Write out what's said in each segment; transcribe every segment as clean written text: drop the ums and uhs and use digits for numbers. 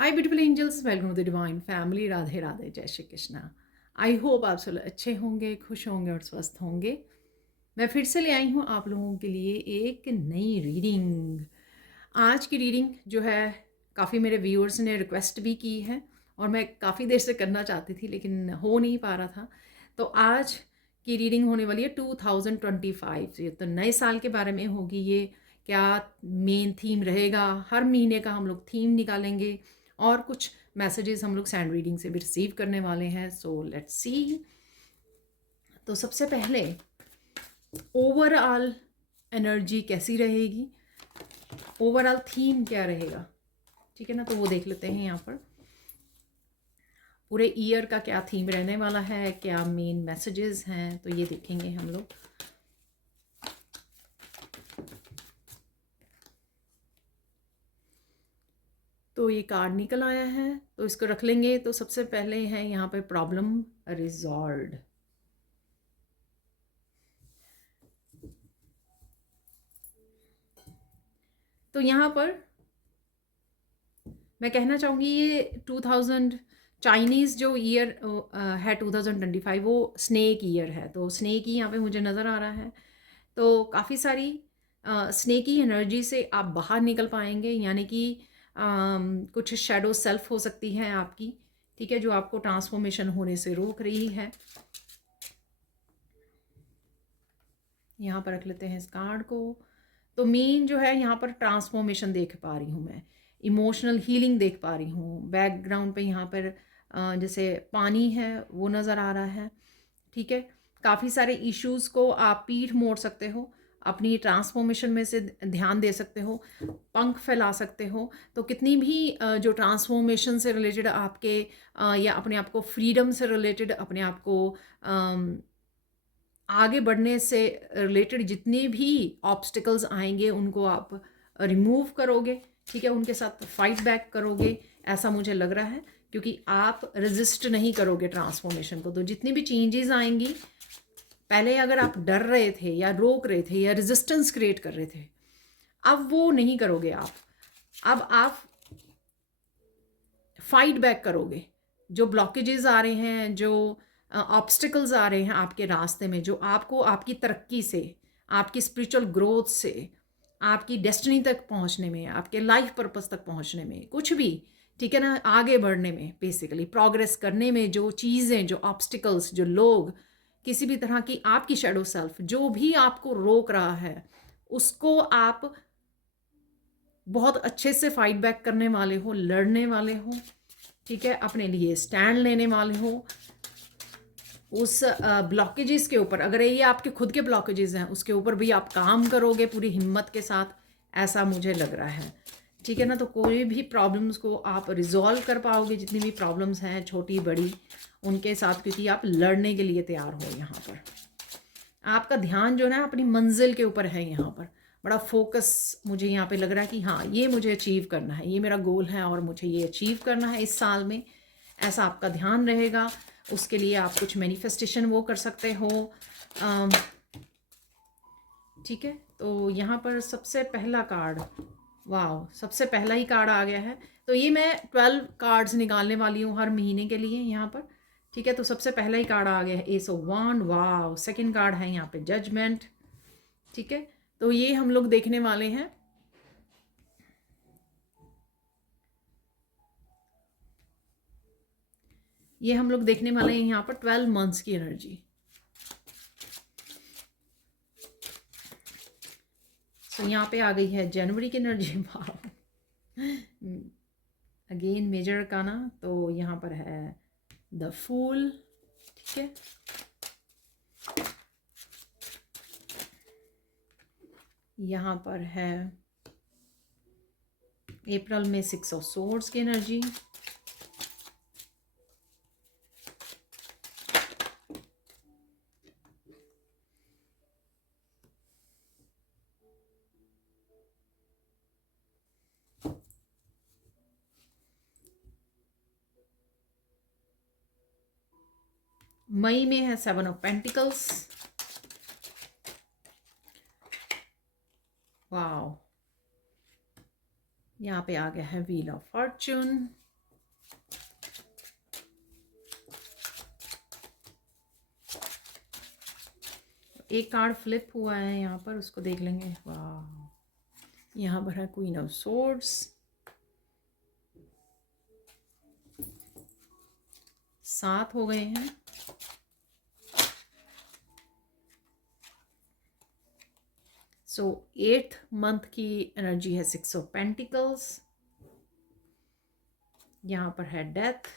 Hi beautiful angels, welcome to the divine family. Radhe Radhe, जय Shri Krishna. I hope आप सब अच्छे होंगे, खुश होंगे और स्वस्थ होंगे। मैं फिर से ले आई हूँ आप लोगों के लिए एक नई रीडिंग। आज की रीडिंग जो है काफ़ी मेरे व्यूअर्स ने रिक्वेस्ट भी की है और मैं काफ़ी देर से करना चाहती थी लेकिन हो नहीं पा रहा था। तो आज की रीडिंग होने वाली है 2025, ये तो नए साल के बारे में होगी। ये क्या मेन थीम रहेगा, हर महीने का हम लोग थीम निकालेंगे और कुछ मैसेजेस हम लोग सैंड रीडिंग से भी रिसीव करने वाले हैं। So let's see. तो सबसे पहले ओवरऑल एनर्जी कैसी रहेगी, ओवरऑल थीम क्या रहेगा, ठीक है ना। तो वो देख लेते हैं यहाँ पर पूरे ईयर का क्या थीम रहने वाला है, क्या मेन मैसेजेस हैं, तो ये देखेंगे हम लोग। तो ये कार्ड निकल आया है तो इसको रख लेंगे। तो सबसे पहले है यहाँ पे प्रॉब्लम रिजॉल्व्ड। तो यहाँ पर मैं कहना चाहूँगी ये 2000 चाइनीज़ जो ईयर है 2025 वो स्नेक ईयर है। तो स्नेक ही यहाँ पे मुझे नज़र आ रहा है। तो काफ़ी सारी स्नेकी एनर्जी से आप बाहर निकल पाएंगे, यानी कि कुछ शेडो सेल्फ हो सकती है आपकी, ठीक है, जो आपको ट्रांसफॉर्मेशन होने से रोक रही है। यहाँ पर रख लेते हैं इस कार्ड को। तो मेन जो है यहाँ पर ट्रांसफॉर्मेशन देख पा रही हूँ मैं, इमोशनल हीलिंग देख पा रही हूँ। बैकग्राउंड पे यहाँ पर जैसे पानी है वो नज़र आ रहा है, ठीक है। काफ़ी सारे इश्यूज़ को आप पीठ मोड़ सकते हो, अपनी ट्रांसफॉर्मेशन में से ध्यान दे सकते हो, पंख फैला सकते हो। तो कितनी भी जो ट्रांसफॉर्मेशन से रिलेटेड आपके या अपने आप को फ्रीडम से रिलेटेड, अपने आप को आगे बढ़ने से रिलेटेड जितने भी ऑब्स्टिकल्स आएंगे उनको आप रिमूव करोगे, ठीक है, उनके साथ फाइट बैक करोगे, ऐसा मुझे लग रहा है। क्योंकि आप रेजिस्ट नहीं करोगे ट्रांसफॉर्मेशन को। तो जितनी भी चेंजेस आएंगी, पहले अगर आप डर रहे थे या रोक रहे थे या रेजिस्टेंस क्रिएट कर रहे थे, अब वो नहीं करोगे आप। अब आप फाइट बैक करोगे। जो ब्लॉकेजेस आ रहे हैं, जो ऑब्स्टिकल्स आ रहे हैं आपके रास्ते में, जो आपको आपकी तरक्की से, आपकी स्पिरिचुअल ग्रोथ से, आपकी डेस्टिनी तक पहुंचने में, आपके लाइफ पर्पस तक पहुंचने में, कुछ भी, ठीक है ना, आगे बढ़ने में, बेसिकली प्रोग्रेस करने में, जो चीज़ें, जो ऑब्स्टिकल्स, जो लोग, किसी भी तरह की आपकी शेडो सेल्फ जो भी आपको रोक रहा है, उसको आप बहुत अच्छे से फाइट बैक करने वाले हो, लड़ने वाले हो, ठीक है, अपने लिए स्टैंड लेने वाले हो। उस ब्लॉकेजेस के ऊपर, अगर ये आपके खुद के ब्लॉकेजेस हैं, उसके ऊपर भी आप काम करोगे पूरी हिम्मत के साथ, ऐसा मुझे लग रहा है, ठीक है ना। तो कोई भी प्रॉब्लम्स को आप रिजॉल्व कर पाओगे, जितनी भी प्रॉब्लम्स हैं छोटी बड़ी, उनके साथ, क्योंकि आप लड़ने के लिए तैयार हो। यहाँ पर आपका ध्यान जो है अपनी मंजिल के ऊपर है। यहाँ पर बड़ा फोकस मुझे यहाँ पे लग रहा है कि हाँ, ये मुझे अचीव करना है, ये मेरा गोल है और मुझे ये अचीव करना है इस साल में, ऐसा आपका ध्यान रहेगा। उसके लिए आप कुछ मैनिफेस्टेशन वो कर सकते हो, ठीक है। तो यहाँ पर सबसे पहला कार्ड, वाह, सबसे पहला ही कार्ड आ गया है। तो ये मैं 12 कार्ड्स निकालने वाली हूँ हर महीने के लिए यहाँ पर, ठीक है। तो सबसे पहला ही कार्ड आ गया है एस ऑफ वांड, वाह। सेकंड कार्ड है यहाँ पे जजमेंट, ठीक है। तो ये हम लोग देखने वाले हैं यहाँ पर 12 मंथ्स की एनर्जी। तो यहाँ पे आ गई है जनवरी की एनर्जी। अगेन मेजर का ना, तो यहाँ पर है द फूल, ठीक है। यहाँ पर है अप्रैल में 6 ऑफ सोर्ड्स की एनर्जी। मई में है 7 ऑफ पेंटिकल्स, वाओ। यहाँ पे आ गया है व्हील ऑफ फॉर्च्यून, एक कार्ड फ्लिप हुआ है यहाँ पर, उसको देख लेंगे। वाह, यहाँ पर है क्वीन ऑफ सोर्ड्स, 7 हो गए हैं। सो 8th मंथ की एनर्जी है 6 ऑफ पेंटिकल्स, यहाँ पर है डेथ,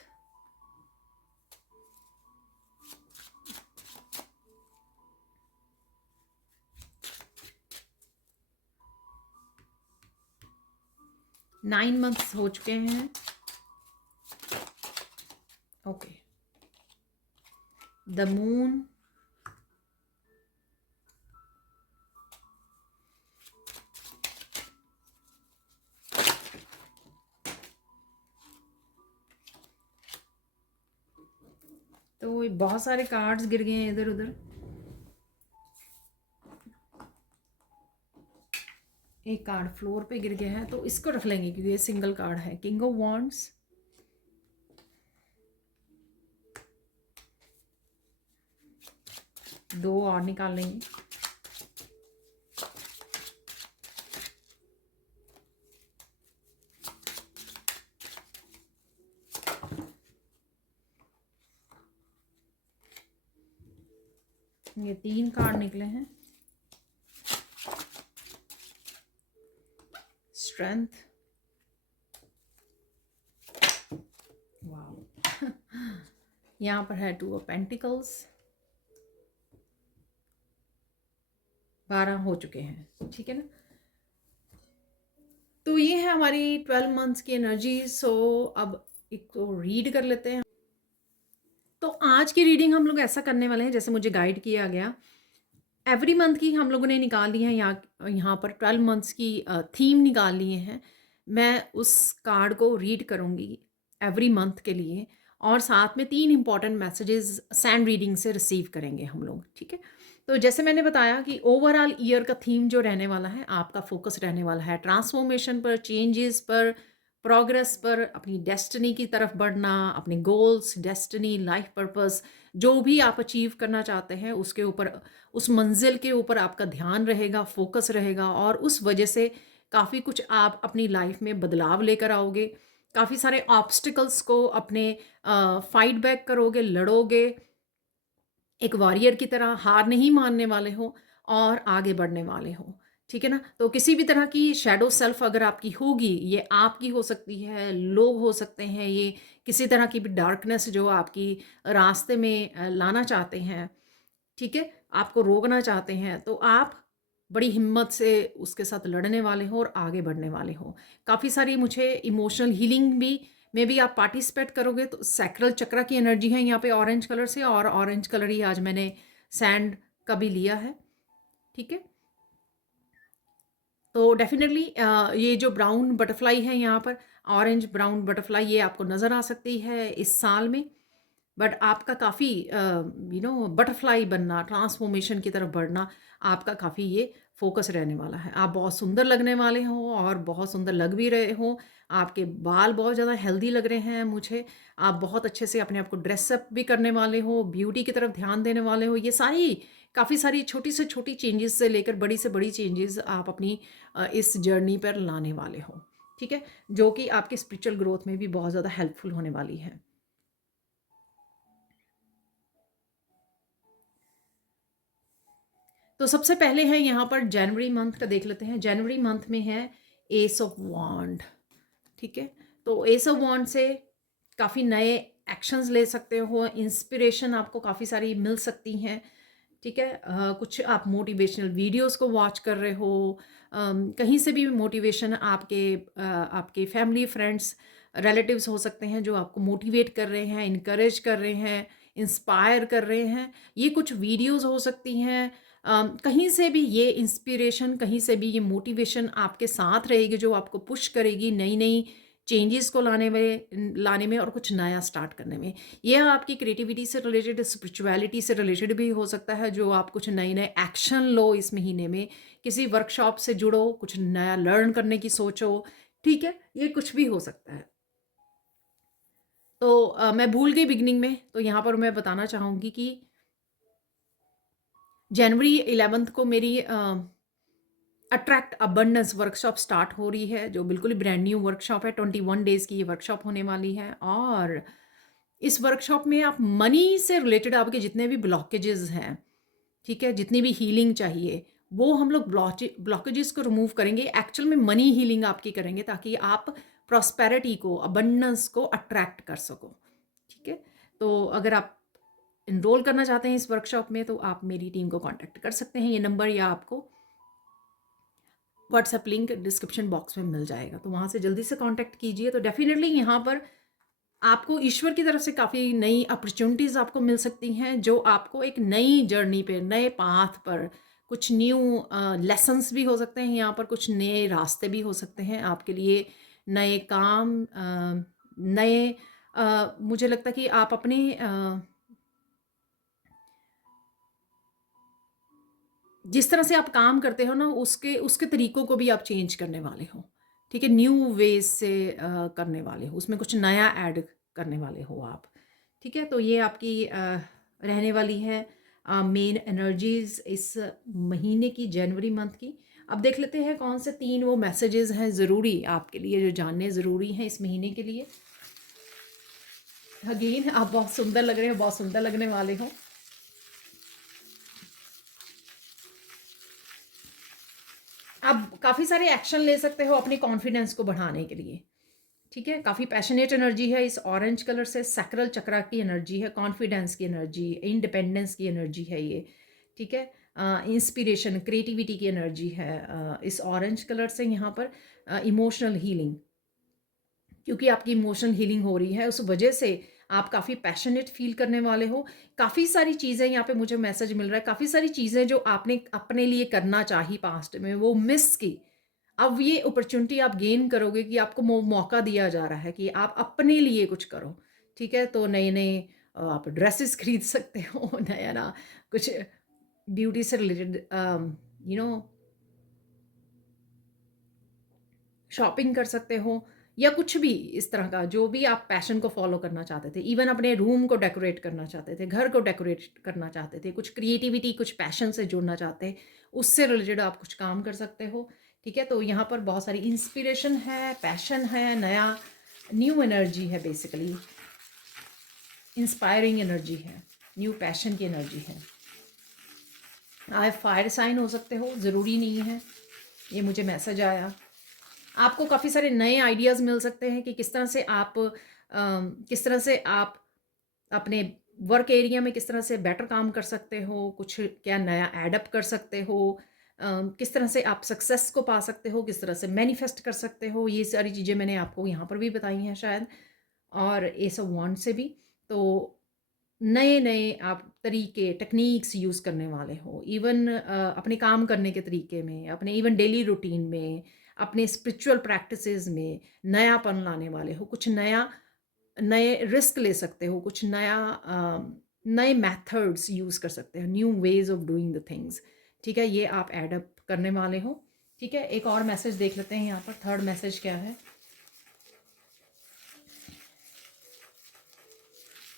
नाइन मंथ्स हो चुके हैं। ओके, द मून, तो बहुत सारे कार्ड्स गिर गए हैं इधर उधर। एक कार्ड फ्लोर पे गिर गया है, तो इसको रख लेंगे क्योंकि ये सिंगल कार्ड है। किंग ऑफ वॉन्ड्स, दो और निकाल लेंगे। ये 3 कार्ड निकले हैं। स्ट्रेंथ, वाह यहाँ पर है 2 ऑफ पेंटिकल्स, 12 हो चुके हैं, ठीक है ना। तो ये है हमारी 12 मंथ्स की एनर्जी। सो अब एक तो रीड कर लेते हैं। तो आज की रीडिंग हम लोग ऐसा करने वाले हैं जैसे मुझे गाइड किया गया। एवरी मंथ की हम लोगों ने निकाल ली है, यहाँ पर 12 मंथ्स की थीम निकाल लिए हैं। मैं उस कार्ड को रीड करूँगी एवरी मंथ के लिए, और साथ में 3 इंपॉर्टेंट मैसेजेस सैंड रीडिंग से रिसीव करेंगे हम लोग, ठीक है। तो जैसे मैंने बताया कि ओवरऑल ईयर का थीम जो रहने वाला है, आपका फोकस रहने वाला है ट्रांसफॉर्मेशन पर, चेंजेस पर, प्रोग्रेस पर, अपनी डेस्टिनी की तरफ बढ़ना, अपने गोल्स, डेस्टिनी, लाइफ पर्पस, जो भी आप अचीव करना चाहते हैं उसके ऊपर, उस मंजिल के ऊपर आपका ध्यान रहेगा, फोकस रहेगा, और उस वजह से काफ़ी कुछ आप अपनी लाइफ में बदलाव लेकर आओगे। काफ़ी सारे ऑब्स्टिकल्स को अपने फाइट बैक करोगे, लड़ोगे, एक वॉरियर की तरह हार नहीं मानने वाले हो और आगे बढ़ने वाले हो, ठीक है ना। तो किसी भी तरह की शैडो सेल्फ अगर आपकी होगी, ये आपकी हो सकती है, लोग हो सकते हैं, ये किसी तरह की भी डार्कनेस जो आपकी रास्ते में लाना चाहते हैं, ठीक है, आपको रोकना चाहते हैं, तो आप बड़ी हिम्मत से उसके साथ लड़ने वाले हो और आगे बढ़ने वाले हो। काफ़ी सारी मुझे इमोशनल हीलिंग भी में भी आप पार्टिसिपेट करोगे। तो सैक्रल चक्र की एनर्जी है यहाँ पे ऑरेंज कलर से, और ऑरेंज कलर ही आज मैंने सैंड का भी लिया है, ठीक है। तो डेफिनेटली ये जो ब्राउन बटरफ्लाई है यहाँ पर, ऑरेंज ब्राउन बटरफ्लाई, ये आपको नज़र आ सकती है इस साल में। बट आपका काफ़ी बटरफ्लाई बनना, ट्रांसफॉर्मेशन की तरफ बढ़ना, आपका काफ़ी ये फोकस रहने वाला है। आप बहुत सुंदर लगने वाले हो और बहुत सुंदर लग भी रहे हो। आपके बाल बहुत ज़्यादा हेल्दी लग रहे हैं मुझे। आप बहुत अच्छे से अपने आप को ड्रेसअप भी करने वाले हो, ब्यूटी की तरफ ध्यान देने वाले हो। ये सारी काफ़ी सारी छोटी से छोटी चेंजेस से लेकर बड़ी से बड़ी चेंजेस आप अपनी इस जर्नी पर लाने वाले हो, ठीक है, जो कि आपकी स्पिरिचुअल ग्रोथ में भी बहुत ज़्यादा हेल्पफुल होने वाली है। तो सबसे पहले है यहाँ पर जनवरी मंथ का देख लेते हैं। जनवरी मंथ में है एस ऑफ वॉन्ड, ठीक है। तो एस ऑफ वॉन्ड से काफ़ी नए एक्शंस ले सकते हो, इंस्पिरेशन आपको काफ़ी सारी मिल सकती हैं, ठीक है। कुछ आप मोटिवेशनल वीडियोस को वॉच कर रहे हो, कहीं से भी मोटिवेशन आपके फैमिली, फ्रेंड्स, रिलेटिव्स हो सकते हैं जो आपको मोटिवेट कर रहे हैं, इनकरेज कर रहे हैं, इंस्पायर कर रहे हैं। ये कुछ वीडियोस हो सकती हैं। कहीं से भी ये इंस्पिरेशन, कहीं से भी ये मोटिवेशन आपके साथ रहेगी, जो आपको पुश करेगी नई नई चेंजेस को लाने में और कुछ नया स्टार्ट करने में। यह आपकी क्रिएटिविटी से रिलेटेड, स्पिरिचुअलिटी से रिलेटेड भी हो सकता है, जो आप कुछ नए नए एक्शन लो इस महीने में, किसी वर्कशॉप से जुड़ो, कुछ नया लर्न करने की सोचो, ठीक है, ये कुछ भी हो सकता है। तो मैं भूल गई बिगनिंग में, तो यहाँ पर मैं बताना चाहूँगी कि जनवरी 11 को मेरी अट्रैक्ट अबंडेंस वर्कशॉप स्टार्ट हो रही है, जो बिल्कुल ही ब्रांड न्यू वर्कशॉप है। 21 डेज़ की ये वर्कशॉप होने वाली है, और इस वर्कशॉप में आप मनी से रिलेटेड आपके जितने भी ब्लॉकेजेस हैं, ठीक है, जितनी भी हीलिंग चाहिए, वो हम लोग ब्लॉकेजेस को रिमूव करेंगे। एक्चुअल में मनी हीलिंग आपकी करेंगे, ताकि आप प्रॉस्पेरिटी को, अबंडेंस को अट्रैक्ट कर सको, ठीक है। तो अगर आप इनरोल करना चाहते हैं इस वर्कशॉप में, तो आप मेरी टीम को कांटेक्ट कर सकते हैं। ये नंबर या आपको व्हाट्सएप लिंक डिस्क्रिप्शन बॉक्स में मिल जाएगा, तो वहाँ से जल्दी से कांटेक्ट कीजिए। तो डेफिनेटली यहाँ पर आपको ईश्वर की तरफ से काफ़ी नई अपॉर्चुनिटीज़ आपको मिल सकती हैं, जो आपको एक नई जर्नी पे, नए पाथ पर, कुछ न्यू लेसन्स भी हो सकते हैं यहाँ पर, कुछ नए रास्ते भी हो सकते हैं आपके लिए, नए काम, नए मुझे लगता है कि आप अपने जिस तरह से आप काम करते हो ना, उसके उसके तरीकों को भी आप चेंज करने वाले हो, ठीक है। न्यू वेज से करने वाले हो, उसमें कुछ नया ऐड करने वाले हो आप, ठीक है। तो ये आपकी रहने वाली है मेन एनर्जीज इस महीने की, जनवरी मंथ की। अब देख लेते हैं कौन से 3 वो मैसेजेस हैं ज़रूरी आपके लिए, जो जानने ज़रूरी हैं इस महीने के लिए। अगेन आप बहुत सुंदर लग रहे हो, बहुत सुंदर लगने वाले हो। आप काफ़ी सारे एक्शन ले सकते हो अपने कॉन्फिडेंस को बढ़ाने के लिए, ठीक है। काफ़ी पैशनेट एनर्जी है इस ऑरेंज कलर से, सैक्रल चक्रा की एनर्जी है, कॉन्फिडेंस की एनर्जी, इंडिपेंडेंस की एनर्जी है ये, ठीक है। इंस्पिरेशन, क्रिएटिविटी की एनर्जी है इस ऑरेंज कलर से। यहाँ पर इमोशनल हीलिंग, क्योंकि आपकी इमोशनल हीलिंग हो रही है, उस वजह से आप काफ़ी पैशनेट फील करने वाले हो। काफ़ी सारी चीज़ें यहाँ पे मुझे मैसेज मिल रहा है, काफ़ी सारी चीज़ें जो आपने अपने लिए करना चाही पास्ट में, वो मिस की। अब ये अपॉर्चुनिटी आप गेन करोगे कि आपको मौका दिया जा रहा है कि आप अपने लिए कुछ करो, ठीक है। तो नए नए आप ड्रेसेस खरीद सकते हो, नया ना कुछ ब्यूटी से रिलेटेड यू नो शॉपिंग कर सकते हो, या कुछ भी इस तरह का, जो भी आप पैशन को फॉलो करना चाहते थे। इवन अपने रूम को डेकोरेट करना चाहते थे, घर को डेकोरेट करना चाहते थे, कुछ क्रिएटिविटी, कुछ पैशन से जुड़ना चाहते हैं, उससे रिलेटेड आप कुछ काम कर सकते हो, ठीक है। तो यहाँ पर बहुत सारी इंस्पिरेशन है, पैशन है, नया न्यू एनर्जी है, बेसिकली इंस्पायरिंग एनर्जी है, न्यू पैशन की एनर्जी है। आप फायर साइन हो सकते हो, ज़रूरी नहीं है, ये मुझे मैसेज आया। आपको काफ़ी सारे नए आइडियाज़ मिल सकते हैं कि किस तरह से आप अपने वर्क एरिया में किस तरह से बेटर काम कर सकते हो, कुछ क्या नया ऐड कर सकते हो, किस तरह से आप सक्सेस को पा सकते हो, किस तरह से मैनिफेस्ट कर सकते हो। ये सारी चीज़ें मैंने आपको यहाँ पर भी बताई हैं शायद, और एस ऑफ वांड से भी। तो नए नए आप तरीके, टेक्निक्स यूज़ करने वाले हो, इवन अपने काम करने के तरीके में, अपने इवन डेली रूटीन में, अपने स्पिरिचुअल प्रैक्टिसेस में नयापन लाने वाले हो। कुछ नया, नए रिस्क ले सकते हो, कुछ नया नए मेथड्स यूज़ कर सकते हो, new ways of doing the things, ठीक है। ये आप एडअप करने वाले हो, ठीक है। एक और मैसेज देख लेते हैं यहाँ पर, थर्ड मैसेज क्या है।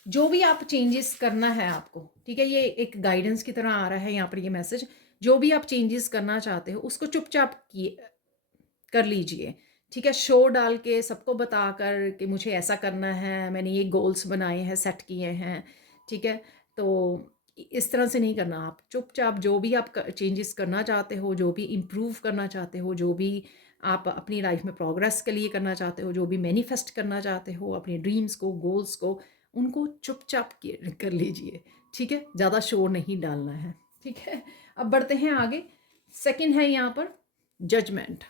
जो भी आप चेंजेस करना है आपको, ठीक है, ये एक गाइडेंस की तरह आ रहा है यहाँ पर ये मैसेज। जो भी आप चेंजेस करना चाहते हो, उसको चुपचाप किए कर लीजिए, ठीक है। शो डाल के सबको बताकर कि मुझे ऐसा करना है, मैंने ये गोल्स बनाए हैं, सेट किए हैं, ठीक है। तो इस तरह से नहीं करना। आप चुपचाप जो भी आप चेंजेस करना चाहते हो, जो भी इम्प्रूव करना चाहते हो, जो भी आप अपनी लाइफ में प्रोग्रेस के लिए करना चाहते हो, जो भी मैनिफेस्ट करना चाहते हो, अपने ड्रीम्स को, गोल्स को, उनको चुपचाप कर लीजिए, ठीक है। ज़्यादा शोर नहीं डालना है, ठीक है। अब बढ़ते हैं आगे। सेकंड है यहाँ पर जजमेंट।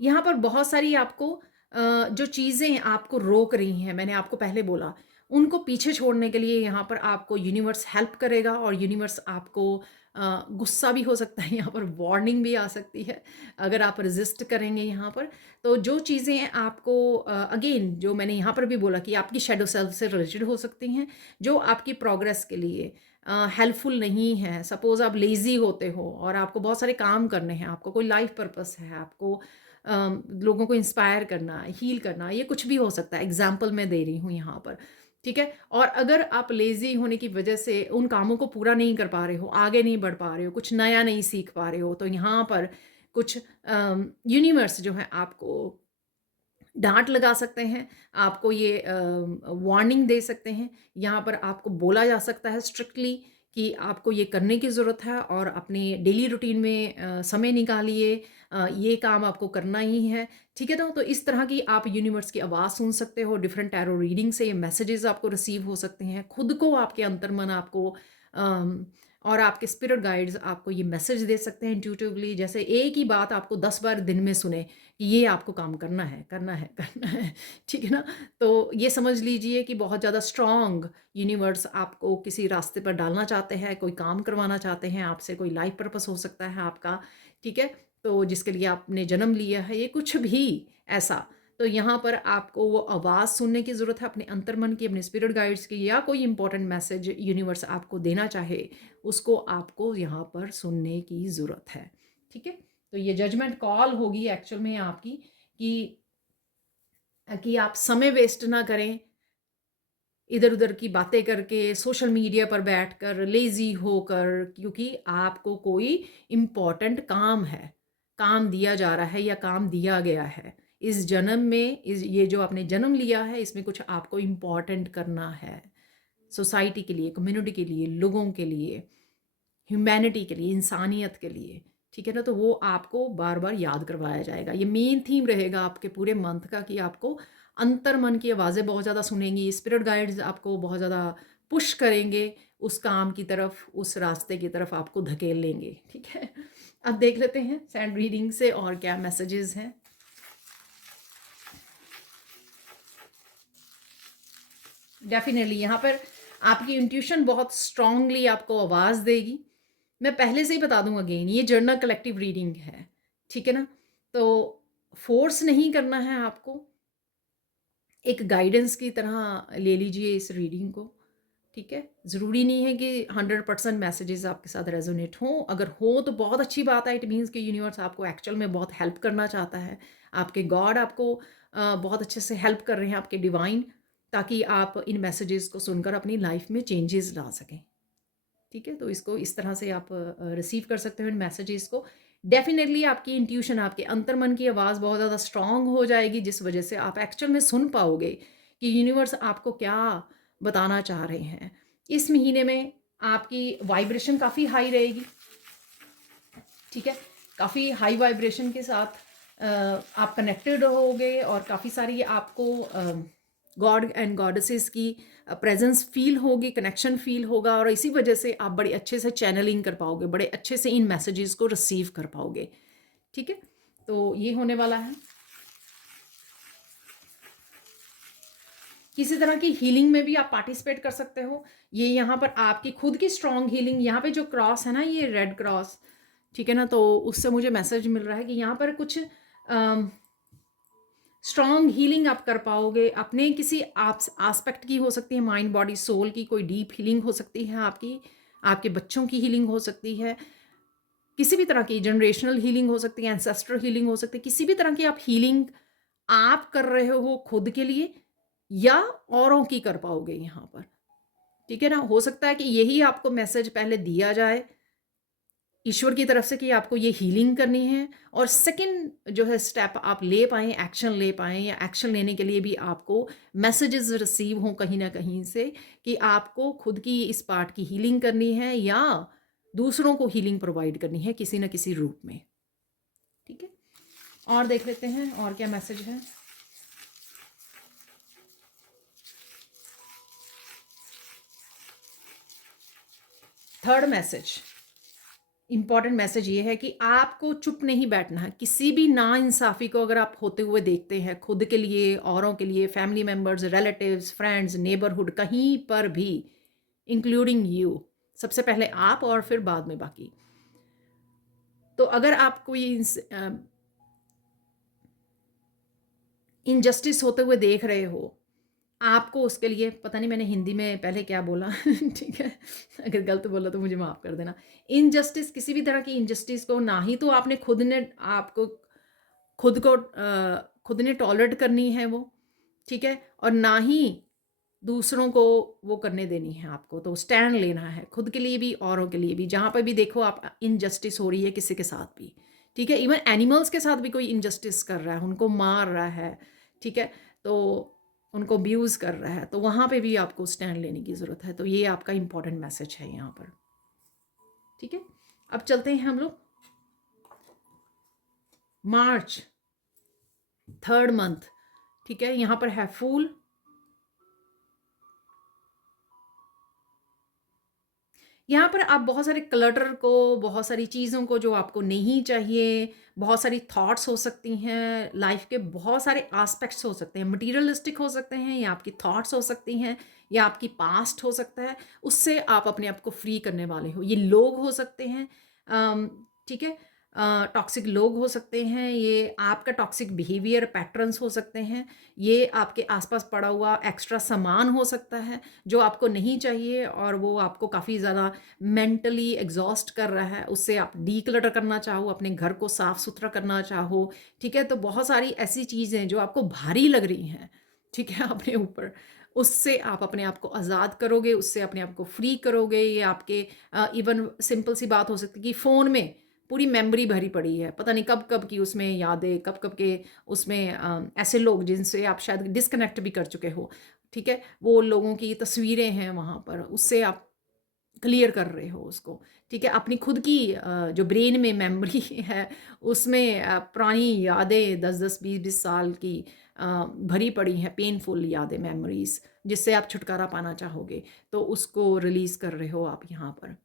यहाँ पर बहुत सारी आपको जो चीज़ें आपको रोक रही हैं, मैंने आपको पहले बोला, उनको पीछे छोड़ने के लिए यहाँ पर आपको यूनिवर्स हेल्प करेगा, और यूनिवर्स आपको गुस्सा भी हो सकता है, यहाँ पर वार्निंग भी आ सकती है अगर आप रेजिस्ट करेंगे यहाँ पर। तो जो चीज़ें आपको अगेन, जो मैंने यहाँ पर भी बोला कि आपकी शेडो सेल्फ से रिलेटेड हो सकती हैं, जो आपकी प्रोग्रेस के लिए हेल्पफुल नहीं है। सपोज़ आप लेज़ी होते हो और आपको बहुत सारे काम करने हैं, आपको कोई लाइफ पर्पस है, आपको लोगों को इंस्पायर करना, हील करना, ये कुछ भी हो सकता है। एग्जाम्पल मैं दे रही हूँ यहाँ पर, ठीक है? और अगर आप लेज़ी होने की वजह से उन कामों को पूरा नहीं कर पा रहे हो, आगे नहीं बढ़ पा रहे हो, कुछ नया नहीं सीख पा रहे हो, तो यहाँ पर कुछ यूनिवर्स जो है आपको डाँट लगा सकते हैं, आपको ये वार्निंग दे सकते हैं। यहाँ पर आपको बोला जा सकता है स्ट्रिक्टली कि आपको ये करने की ज़रूरत है और अपने डेली रूटीन में समय निकालिए, ये काम आपको करना ही है, ठीक है ना? तो इस तरह की आप यूनिवर्स की आवाज़ सुन सकते हो, डिफरेंट टैरो रीडिंग से ये मैसेजेस आपको रिसीव हो सकते हैं। खुद को आपके अंतर्मन आपको अम, और आपके स्पिरिट गाइड्स आपको ये मैसेज दे सकते हैं इंट्यूटिवली, जैसे एक ही बात आपको 10 बार दिन में सुने कि ये आपको काम करना है, करना है, करना है, ठीक है ना? तो ये समझ लीजिए कि बहुत ज़्यादा स्ट्रॉन्ग यूनिवर्स आपको किसी रास्ते पर डालना चाहते हैं, कोई काम करवाना चाहते हैं आपसे, कोई लाइफ पर्पस हो सकता है आपका, ठीक है? तो जिसके लिए आपने जन्म लिया है, ये कुछ भी ऐसा, तो यहाँ पर आपको वो आवाज़ सुनने की ज़रूरत है अपने अंतर्मन की, अपने स्पिरिट गाइड्स की, या कोई इंपॉर्टेंट मैसेज यूनिवर्स आपको देना चाहे, उसको आपको यहाँ पर सुनने की ज़रूरत है, ठीक है? तो ये जजमेंट कॉल होगी एक्चुअल में आपकी कि आप समय वेस्ट ना करें इधर उधर की बातें करके, सोशल मीडिया पर बैठकर, लेजी होकर, क्योंकि आपको कोई इम्पोर्टेंट काम है, काम दिया जा रहा है या काम दिया गया है इस जन्म में। ये जो आपने जन्म लिया है, इसमें कुछ आपको इम्पोर्टेंट करना है सोसाइटी के लिए, कम्युनिटी के लिए, लोगों के लिए, ह्यूमैनिटी के लिए, इंसानियत के लिए, ठीक है ना? तो वो आपको बार बार याद करवाया जाएगा। ये मेन थीम रहेगा आपके पूरे मंथ का कि आपको अंतर मन की आवाज़ें बहुत ज़्यादा सुनेंगी, स्पिरिट गाइड्स आपको बहुत ज़्यादा पुश करेंगे उस काम की तरफ, उस रास्ते की तरफ आपको धकेल लेंगे, ठीक है? अब देख लेते हैं सैंड रीडिंग से और क्या मैसेजेस हैं। डेफिनेटली यहाँ पर आपकी इंट्यूशन बहुत स्ट्रांगली आपको आवाज़ देगी। मैं पहले से ही बता दूँ अगेन, ये जर्नल कलेक्टिव रीडिंग है, ठीक है ना? तो फोर्स नहीं करना है आपको, एक गाइडेंस की तरह ले लीजिए इस रीडिंग को, ठीक है? ज़रूरी नहीं है कि 100% मैसेजेस आपके साथ रेजोनेट हों, अगर हो तो बहुत अच्छी बात है, इट मीन्स कि यूनिवर्स आपको एक्चुअल में बहुत हेल्प करना चाहता है, आपके गॉड आपको बहुत अच्छे से हेल्प कर रहे हैं, आपके डिवाइन, ताकि आप इन मैसेजेस को सुनकर अपनी लाइफ में चेंजेस ला सकें, ठीक है? तो इसको इस तरह से आप रिसीव कर सकते हो इन मैसेजेस को। डेफिनेटली आपकी इंट्यूशन, आपके अंतर्मन की आवाज़ बहुत ज़्यादा स्ट्रांग हो जाएगी, जिस वजह से आप एक्चुअल में सुन पाओगे कि यूनिवर्स आपको क्या बताना चाह रहे हैं। इस महीने में आपकी वाइब्रेशन काफ़ी हाई रहेगी, ठीक है? काफ़ी हाई वाइब्रेशन के साथ आप कनेक्टेड रहोगे और काफ़ी सारी आपको गॉड एंड गॉडेसेस की प्रेजेंस फील होगी, कनेक्शन फील होगा, और इसी वजह से आप बड़े अच्छे से चैनलिंग कर पाओगे, बड़े अच्छे से इन मैसेजेस को रिसीव कर पाओगे, ठीक है? तो ये होने वाला है। किसी तरह की हीलिंग में भी आप पार्टिसिपेट कर सकते हो। ये यहाँ पर आपकी खुद की स्ट्रॉन्ग हीलिंग, यहाँ पे जो क्रॉस है ना, ये रेड क्रॉस, ठीक है ना? तो उससे मुझे मैसेज मिल रहा है कि यहाँ पर कुछ स्ट्रॉन्ग हीलिंग आप कर पाओगे अपने किसी आस्पेक्ट की, हो सकती है माइंड बॉडी सोल की, कोई डीप हीलिंग हो सकती है आपकी, आपके बच्चों की हीलिंग हो सकती है, किसी भी तरह की जनरेशनल हीलिंग हो सकती है, एंसेस्ट्रल हीलिंग हो सकती है, किसी भी तरह की आप हीलिंग आप कर रहे हो खुद के लिए या औरों की कर पाओगे यहाँ पर, ठीक है ना? हो सकता है कि यही आपको मैसेज पहले दिया जाए ईश्वर की तरफ से कि आपको ये हीलिंग करनी है, और सेकंड जो है स्टेप आप ले पाएँ, एक्शन ले पाएँ, या एक्शन लेने के लिए भी आपको मैसेजेस रिसीव हों कहीं न कहीं से कि आपको खुद की इस पार्ट की हीलिंग करनी है या दूसरों को हीलिंग प्रोवाइड करनी है किसी न किसी रूप में, ठीक है? और देख लेते हैं और क्या मैसेज है। थर्ड मैसेज, इम्पॉर्टेंट मैसेज ये है कि आपको चुप नहीं बैठना है। किसी भी नाइंसाफ़ी को अगर आप होते हुए देखते हैं, खुद के लिए, औरों के लिए, family members, relatives, friends, neighbourhood, कहीं पर भी, इंक्लूडिंग यू, सबसे पहले आप और फिर बाद में बाकी। तो अगर आप कोई इनजस्टिस होते हुए देख रहे हो, आपको उसके लिए, पता नहीं मैंने हिंदी में पहले क्या बोला ठीक है, अगर गलत बोला तो मुझे माफ़ कर देना। इनजस्टिस, किसी भी तरह की इनजस्टिस को ना ही तो आपने खुद ने आपको खुद को खुद ने टॉलरेट करनी है वो, ठीक है? और ना ही दूसरों को वो करने देनी है आपको, तो स्टैंड लेना है खुद के लिए भी, औरों के लिए भी। जहाँ पर भी देखो आप इनजस्टिस हो रही है किसी के साथ भी, ठीक है, इवन एनिमल्स के साथ भी कोई इनजस्टिस कर रहा है, उनको मार रहा है, ठीक है, तो उनको अब्यूज़ कर रहा है, तो वहाँ पे भी आपको स्टैंड लेने की ज़रूरत है। तो ये आपका इम्पॉर्टेंट मैसेज है यहाँ पर, ठीक है। अब चलते हैं हम लोग मार्च, थर्ड मंथ, ठीक है। यहाँ पर है फूल, यहाँ पर आप बहुत सारे क्लटर को, बहुत सारी चीज़ों को जो आपको नहीं चाहिए, बहुत सारी थॉट्स हो सकती हैं, लाइफ के बहुत सारे एस्पेक्ट्स हो सकते हैं, मटीरियलिस्टिक हो सकते हैं, या आपकी थॉट्स हो सकती हैं, या आपकी पास्ट हो सकता है, उससे आप अपने आप को फ्री करने वाले हो। ये लोग हो सकते हैं, ठीक है, टॉक्सिक लोग हो सकते हैं, ये आपका टॉक्सिक बिहेवियर पैटर्न्स हो सकते हैं, ये आपके आसपास पड़ा हुआ एक्स्ट्रा सामान हो सकता है जो आपको नहीं चाहिए और वो आपको काफ़ी ज़्यादा मेंटली एग्जॉस्ट कर रहा है, उससे आप डीक्लटर करना चाहो, अपने घर को साफ सुथरा करना चाहो, ठीक है। तो बहुत सारी ऐसी चीज़ें जो आपको भारी लग रही हैं, ठीक है, अपने ऊपर, उससे आप अपने आप को आज़ाद करोगे, उससे अपने आप को फ्री करोगे। ये आपके इवन सिंपल सी बात हो सकती है कि फ़ोन में पूरी मेमोरी भरी पड़ी है, पता नहीं कब कब की उसमें यादें, कब कब के उसमें ऐसे लोग जिनसे आप शायद डिस्कनेक्ट भी कर चुके हो, ठीक है, वो लोगों की तस्वीरें हैं वहाँ पर, उससे आप क्लियर कर रहे हो उसको, ठीक है। अपनी खुद की जो ब्रेन में मेमोरी है उसमें पुरानी यादें 10-10, 20-20 साल की भरी पड़ी हैं, पेनफुल यादें, मेमोरीज, जिससे आप छुटकारा पाना चाहोगे, तो उसको रिलीज़ कर रहे हो आप यहाँ पर,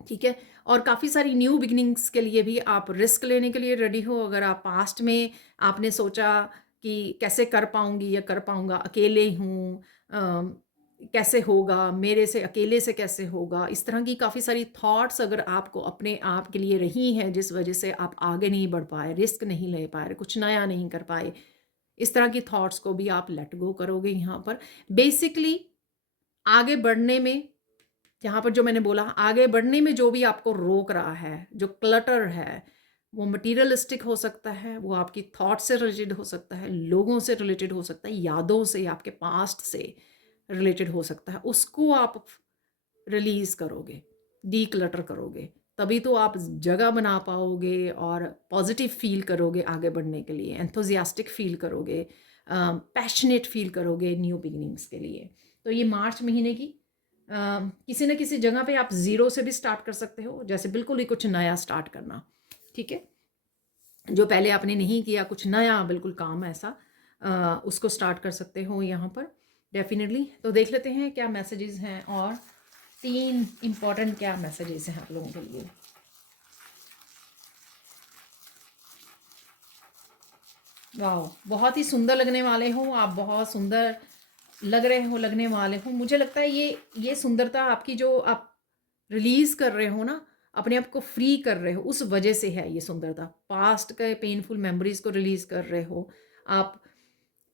ठीक है। और काफ़ी सारी न्यू बिगनिंग्स के लिए भी आप रिस्क लेने के लिए रेडी हो। अगर आप पास्ट में आपने सोचा कि कैसे कर पाऊंगी या कर पाऊंगा, अकेले हूँ, कैसे होगा मेरे से, अकेले से कैसे होगा, इस तरह की काफ़ी सारी थॉट्स अगर आपको अपने आप के लिए रही हैं जिस वजह से आप आगे नहीं बढ़ पाए, रिस्क नहीं ले पाए, कुछ नया नहीं कर पाए, इस तरह की थॉट्स को भी आप लेट गो करोगे यहाँ पर। बेसिकली आगे बढ़ने में, जहाँ पर जो मैंने बोला, आगे बढ़ने में जो भी आपको रोक रहा है, जो क्लटर है, वो मटीरियलिस्टिक हो सकता है, वो आपकी थॉट से रिलेटेड हो सकता है, लोगों से रिलेटेड हो सकता है, यादों से, आपके पास्ट से रिलेटेड हो सकता है, उसको आप रिलीज़ करोगे, डीक्लटर करोगे, तभी तो आप जगह बना पाओगे और पॉजिटिव फील करोगे आगे बढ़ने के लिए, एंथुजियास्टिक फील करोगे, पैशनेट फील करोगे न्यू बिगिनिंग्स के लिए। तो ये मार्च महीने की किसी न किसी जगह पे आप ज़ीरो से भी स्टार्ट कर सकते हो, जैसे बिल्कुल ही कुछ नया स्टार्ट करना, ठीक है, जो पहले आपने नहीं किया, कुछ नया बिल्कुल काम ऐसा, उसको स्टार्ट कर सकते हो यहाँ पर डेफिनेटली। तो देख लेते हैं क्या मैसेजेस हैं, और 3 इम्पॉर्टेंट क्या मैसेजेस हैं आप लोगों के लिए। वाह, बहुत ही सुंदर लगने वाले हो आप, बहुत सुंदर लग रहे हो, लगने वाले हो। मुझे लगता है ये सुंदरता आपकी जो आप रिलीज़ कर रहे हो ना, अपने आप को फ्री कर रहे हो, उस वजह से है ये सुंदरता। पास्ट के पेनफुल मेमोरीज़ को रिलीज़ कर रहे हो आप,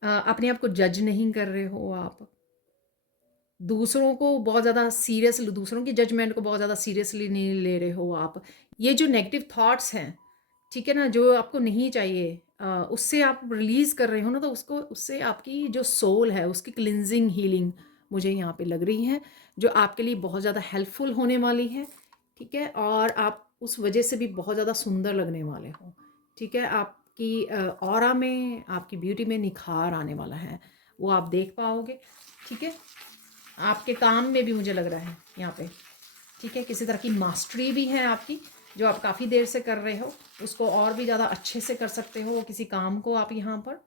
अपने आप को जज नहीं कर रहे हो आप, दूसरों को बहुत ज़्यादा सीरियसली, दूसरों की जजमेंट को बहुत ज़्यादा सीरियसली नहीं ले रहे हो आप। ये जो नेगेटिव थॉट्स हैं, ठीक है ना, जो आपको नहीं चाहिए, उससे आप रिलीज़ कर रहे हो ना, तो उसको, उससे आपकी जो सोल है उसकी क्लिनजिंग, हीलिंग मुझे यहाँ पे लग रही है, जो आपके लिए बहुत ज़्यादा हेल्पफुल होने वाली है, ठीक है। और आप उस वजह से भी बहुत ज़्यादा सुंदर लगने वाले हो, ठीक है। आपकी ऑरा में, आपकी ब्यूटी में निखार आने वाला है, वो आप देख पाओगे, ठीक है। आपके काम में भी मुझे लग रहा है यहाँ पे, ठीक है, किसी तरह की मास्टरी भी है आपकी, जो आप काफ़ी देर से कर रहे हो, उसको और भी ज़्यादा अच्छे से कर सकते हो किसी काम को आप यहाँ पर।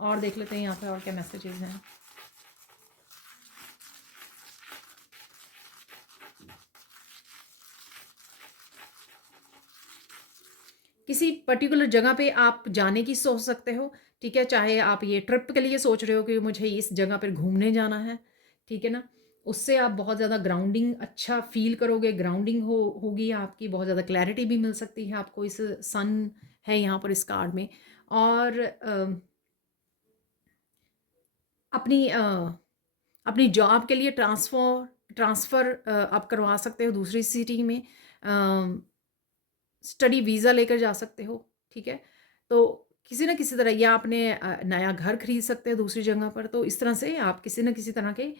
और देख लेते हैं यहाँ पे और क्या मैसेजेस हैं। किसी पर्टिकुलर जगह पे आप जाने की सोच सकते हो, ठीक है, चाहे आप ये ट्रिप के लिए सोच रहे हो कि मुझे इस जगह पर घूमने जाना है, ठीक है ना, उससे आप बहुत ज़्यादा ग्राउंडिंग अच्छा फील करोगे, ग्राउंडिंग होगी आपकी, बहुत ज़्यादा क्लैरिटी भी मिल सकती है आपको, इस सन है यहाँ पर इस कार्ड में। और अपनी अपनी जॉब के लिए ट्रांसफ़र आप करवा सकते हो दूसरी सिटी में, स्टडी वीज़ा लेकर जा सकते हो, ठीक है। तो किसी न किसी तरह, या आपने नया घर खरीद सकते हैं दूसरी जगह पर, तो इस तरह से आप किसी न किसी तरह के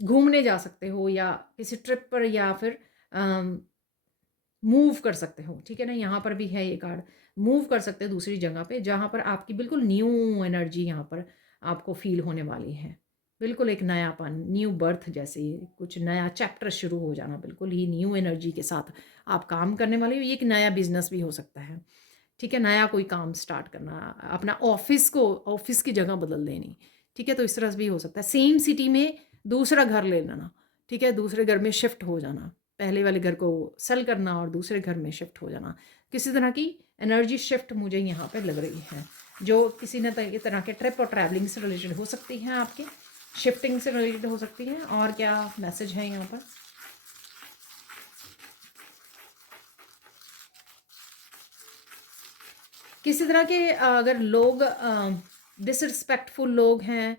घूमने जा सकते हो, या किसी ट्रिप पर, या फिर मूव कर सकते हो, ठीक है ना? यहाँ पर भी है ये कार्ड, मूव कर सकते हैं दूसरी जगह पे, जहाँ पर आपकी बिल्कुल न्यू एनर्जी यहाँ पर आपको फ़ील होने वाली है। बिल्कुल एक नयापन, न्यू बर्थ जैसे ही कुछ नया चैप्टर शुरू हो जाना, बिल्कुल ही न्यू एनर्जी के साथ आप काम करने वाले हो। ये एक नया बिज़नेस भी हो सकता है, ठीक है? नया कोई काम स्टार्ट करना, अपना ऑफ़िस की जगह बदल देनी, ठीक है? तो इस तरह से भी हो सकता है। सेम सिटी में दूसरा घर ले लेना, ठीक है? दूसरे घर में शिफ्ट हो जाना। पहले वाले घर को सेल करना और दूसरे घर में शिफ्ट हो जाना। किसी तरह की एनर्जी शिफ्ट मुझे यहाँ पे लग रही है, जो किसी न तरह के ट्रिप और ट्रैवलिंग से रिलेटेड हो सकती है आपके, शिफ्टिंग से रिलेटेड हो सकती है। और क्या मैसेज है यहाँ पर? किसी तरह के अगर लोग डिसरिस्पेक्टफुल लोग हैं,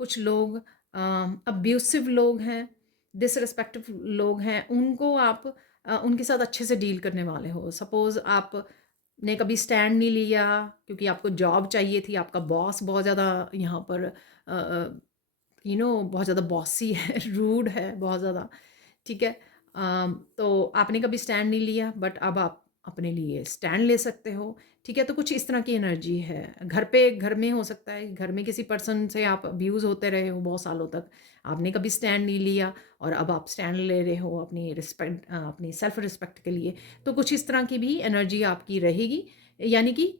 कुछ लोग अब्यूसिव लोग हैं, डिसरिस्पेक्टफुल लोग हैं, उनको आप उनके साथ अच्छे से डील करने वाले हो। सपोज़ आपने कभी स्टैंड नहीं लिया क्योंकि आपको जॉब चाहिए थी, आपका बॉस बहुत ज़्यादा यहाँ पर बहुत ज़्यादा बॉसी है, रूड है बहुत ज़्यादा, ठीक है? तो आपने कभी स्टैंड नहीं लिया, बट अब आप अपने लिए स्टैंड ले सकते हो, ठीक है? तो कुछ इस तरह की एनर्जी है। घर में हो सकता है, घर में किसी पर्सन से आप अब्यूज़ होते रहे हो बहुत सालों तक, आपने कभी स्टैंड नहीं लिया और अब आप स्टैंड ले रहे हो अपनी सेल्फ रिस्पेक्ट के लिए। तो कुछ इस तरह की भी एनर्जी आपकी रहेगी, यानी कि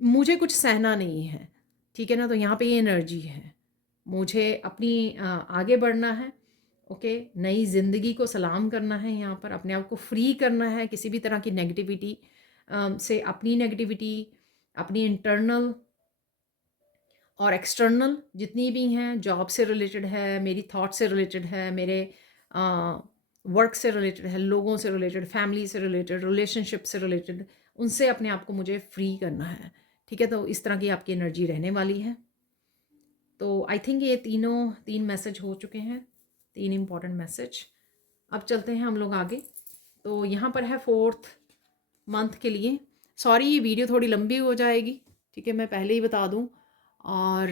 मुझे कुछ सहना नहीं है, ठीक है ना? तो यहाँ पे ये एनर्जी है, मुझे अपनी आगे बढ़ना है, ओके? नई ज़िंदगी को सलाम करना है, यहाँ पर अपने आप को फ्री करना है किसी भी तरह की नेगेटिविटी से, अपनी नेगेटिविटी, अपनी इंटरनल और एक्सटर्नल जितनी भी हैं, जॉब से रिलेटेड है, मेरी थॉट से रिलेटेड है, मेरे वर्क से रिलेटेड है, लोगों से रिलेटेड, फैमिली से रिलेटेड, रिलेशनशिप से रिलेटेड, उनसे अपने आप को मुझे फ्री करना है, ठीक है? तो इस तरह की आपकी एनर्जी रहने वाली है। तो आई थिंक ये तीन मैसेज हो चुके हैं, 3 इम्पॉर्टेंट मैसेज। अब चलते हैं हम लोग आगे। तो यहाँ पर है 4th मंथ के लिए। सॉरी ये वीडियो थोड़ी लंबी हो जाएगी, ठीक है? मैं पहले ही बता दूँ, और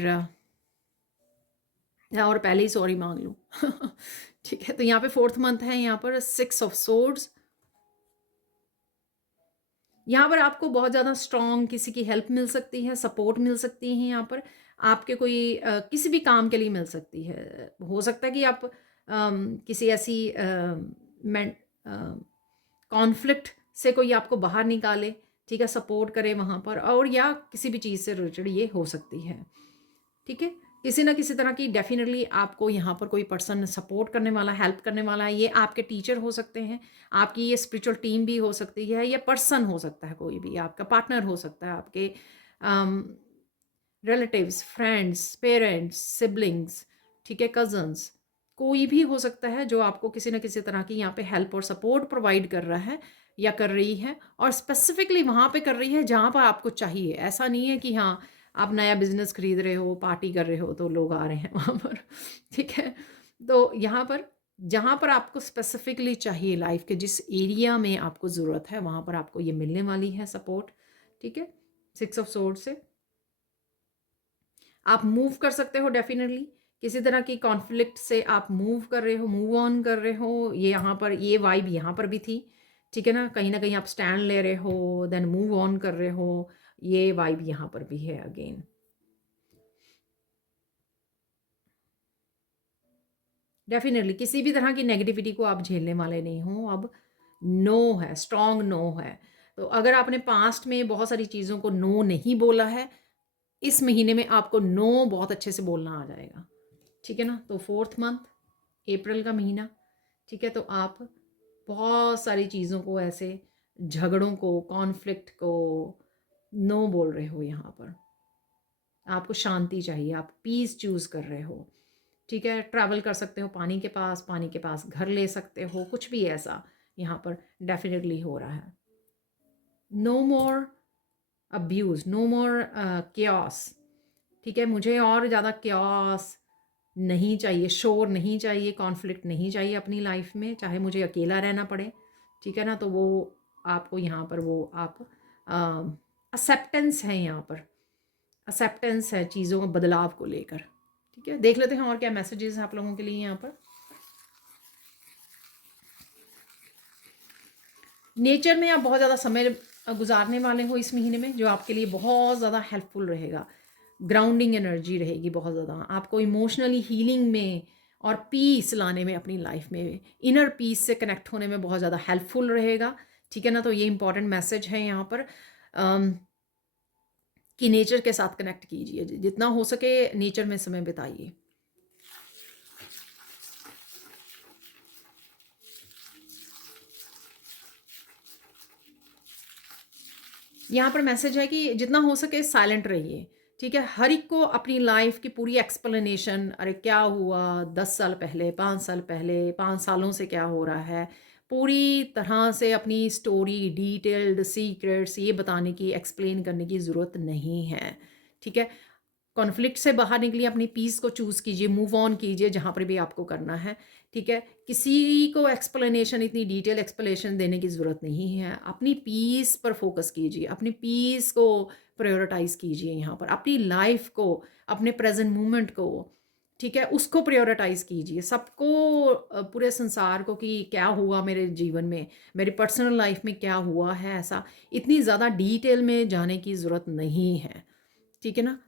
पहले ही सॉरी मांग लूँ। ठीक है? तो यहाँ पे 4th मंथ है, यहाँ पर 6 ऑफ सोर्ड्स। यहाँ पर आपको बहुत ज़्यादा स्ट्रॉन्ग किसी की हेल्प मिल सकती है, सपोर्ट मिल सकती है, यहाँ पर आपके कोई किसी भी काम के लिए मिल सकती है। हो सकता है कि आप किसी ऐसी कॉन्फ्लिक्ट से कोई आपको बाहर निकाले, ठीक है? सपोर्ट करे वहाँ पर, और या किसी भी चीज़ से रिलेटेड ये हो सकती है, ठीक है? किसी ना किसी तरह की डेफिनेटली आपको यहाँ पर कोई पर्सन सपोर्ट करने वाला, हेल्प करने वाला है। ये आपके टीचर हो सकते हैं, आपकी ये स्पिरिचुअल टीम भी हो सकती है, या पर्सन हो सकता है, कोई भी आपका पार्टनर हो सकता है, आपके रिलेटिव्स, फ्रेंड्स, पेरेंट्स, सिबलिंग्स, ठीक है, कज़न्स, कोई भी हो सकता है जो आपको किसी न किसी तरह की यहाँ पे हेल्प और सपोर्ट प्रोवाइड कर रहा है या कर रही है, और स्पेसिफिकली वहाँ पे कर रही है जहाँ पर आपको चाहिए। ऐसा नहीं है कि हाँ, आप नया बिज़नेस खरीद रहे हो, पार्टी कर रहे हो तो लोग आ रहे हैं वहाँ पर, ठीक है? तो यहाँ पर जहाँ पर आपको स्पेसिफिकली चाहिए, लाइफ के जिस एरिया में आपको ज़रूरत है, वहाँ पर आपको ये मिलने वाली है सपोर्ट, ठीक है? 6 ऑफ सोर्ड से आप मूव कर सकते हो डेफिनेटली। किसी तरह की कॉन्फ्लिक्ट से आप मूव कर रहे हो, मूव ऑन कर रहे हो। ये यहाँ पर ये वाइब यहाँ पर भी थी, ठीक है ना? कहीं न कहीं आप स्टैंड ले रहे हो, देन मूव ऑन कर रहे हो, ये वाइब यहाँ पर भी है अगेन। डेफिनेटली किसी भी तरह की नेगेटिविटी को आप झेलने वाले नहीं हो अब। नो है, स्ट्रॉन्ग नो है। तो अगर आपने पास्ट में बहुत सारी चीज़ों को नो नहीं बोला है, इस महीने में आपको नो बहुत अच्छे से बोलना आ जाएगा, ठीक है ना? तो 4th मंथ, अप्रैल का महीना, ठीक है? तो आप बहुत सारी चीज़ों को, ऐसे झगड़ों को, कॉन्फ्लिक्ट को नो बोल रहे हो यहाँ पर। आपको शांति चाहिए, आप पीस चूज़ कर रहे हो, ठीक है? ट्रैवल कर सकते हो पानी के पास घर ले सकते हो, कुछ भी ऐसा यहाँ पर डेफिनेटली हो रहा है। नो मोर अब्यूज़, नो मोर chaos, ठीक है? मुझे और ज़्यादा chaos नहीं चाहिए, शोर नहीं चाहिए, कॉन्फ्लिक्ट नहीं चाहिए अपनी लाइफ में, चाहे मुझे अकेला रहना पड़े, ठीक है ना? तो वो आपको यहाँ पर वो आप एक्सेप्टेंस है यहाँ पर, एक्सेप्टेंस है चीज़ों में बदलाव को लेकर। ठीक है, देख लेते हैं और क्या मैसेजेस हैं आप लोगों के लिए यहाँ पर। नेचर में आप बहुत ज़्यादा समय गुजारने वाले हो इस महीने में, जो आपके लिए बहुत ज़्यादा हेल्पफुल रहेगा। ग्राउंडिंग एनर्जी रहेगी बहुत ज़्यादा, आपको इमोशनली हीलिंग में और पीस लाने में, अपनी लाइफ में इनर पीस से कनेक्ट होने में बहुत ज़्यादा हेल्पफुल रहेगा। ठीक है ना, तो ये इंपॉर्टेंट मैसेज है यहाँ पर कि नेचर के साथ कनेक्ट कीजिए, जितना हो सके नेचर में समय बिताइए। यहाँ पर मैसेज है कि जितना हो सके साइलेंट रहिए। ठीक है, हर एक को अपनी लाइफ की पूरी एक्सप्लेनेशन, अरे क्या हुआ 10 साल पहले, 5 साल पहले, 5 सालों से क्या हो रहा है, पूरी तरह से अपनी स्टोरी डिटेल्ड सीक्रेट्स ये बताने की, एक्सप्लेन करने की ज़रूरत नहीं है। ठीक है, कॉन्फ्लिक्ट से बाहर निकलिए, अपनी पीस को चूज़ कीजिए, मूव ऑन कीजिए जहाँ पर भी आपको करना है। ठीक है, किसी को एक्सप्लेनेशन, इतनी डिटेल एक्सप्लेनेशन देने की ज़रूरत नहीं है। अपनी पीस पर फोकस कीजिए, अपनी पीस को प्रायोरिटाइज़ कीजिए यहाँ पर, अपनी लाइफ को, अपने प्रेजेंट मोमेंट को, ठीक है, उसको प्रायोरिटाइज़ कीजिए। सबको पूरे संसार को कि क्या हुआ मेरे जीवन में, मेरी पर्सनल लाइफ में क्या हुआ है, ऐसा इतनी ज़्यादा डिटेल में जाने की ज़रूरत नहीं है। ठीक है ना,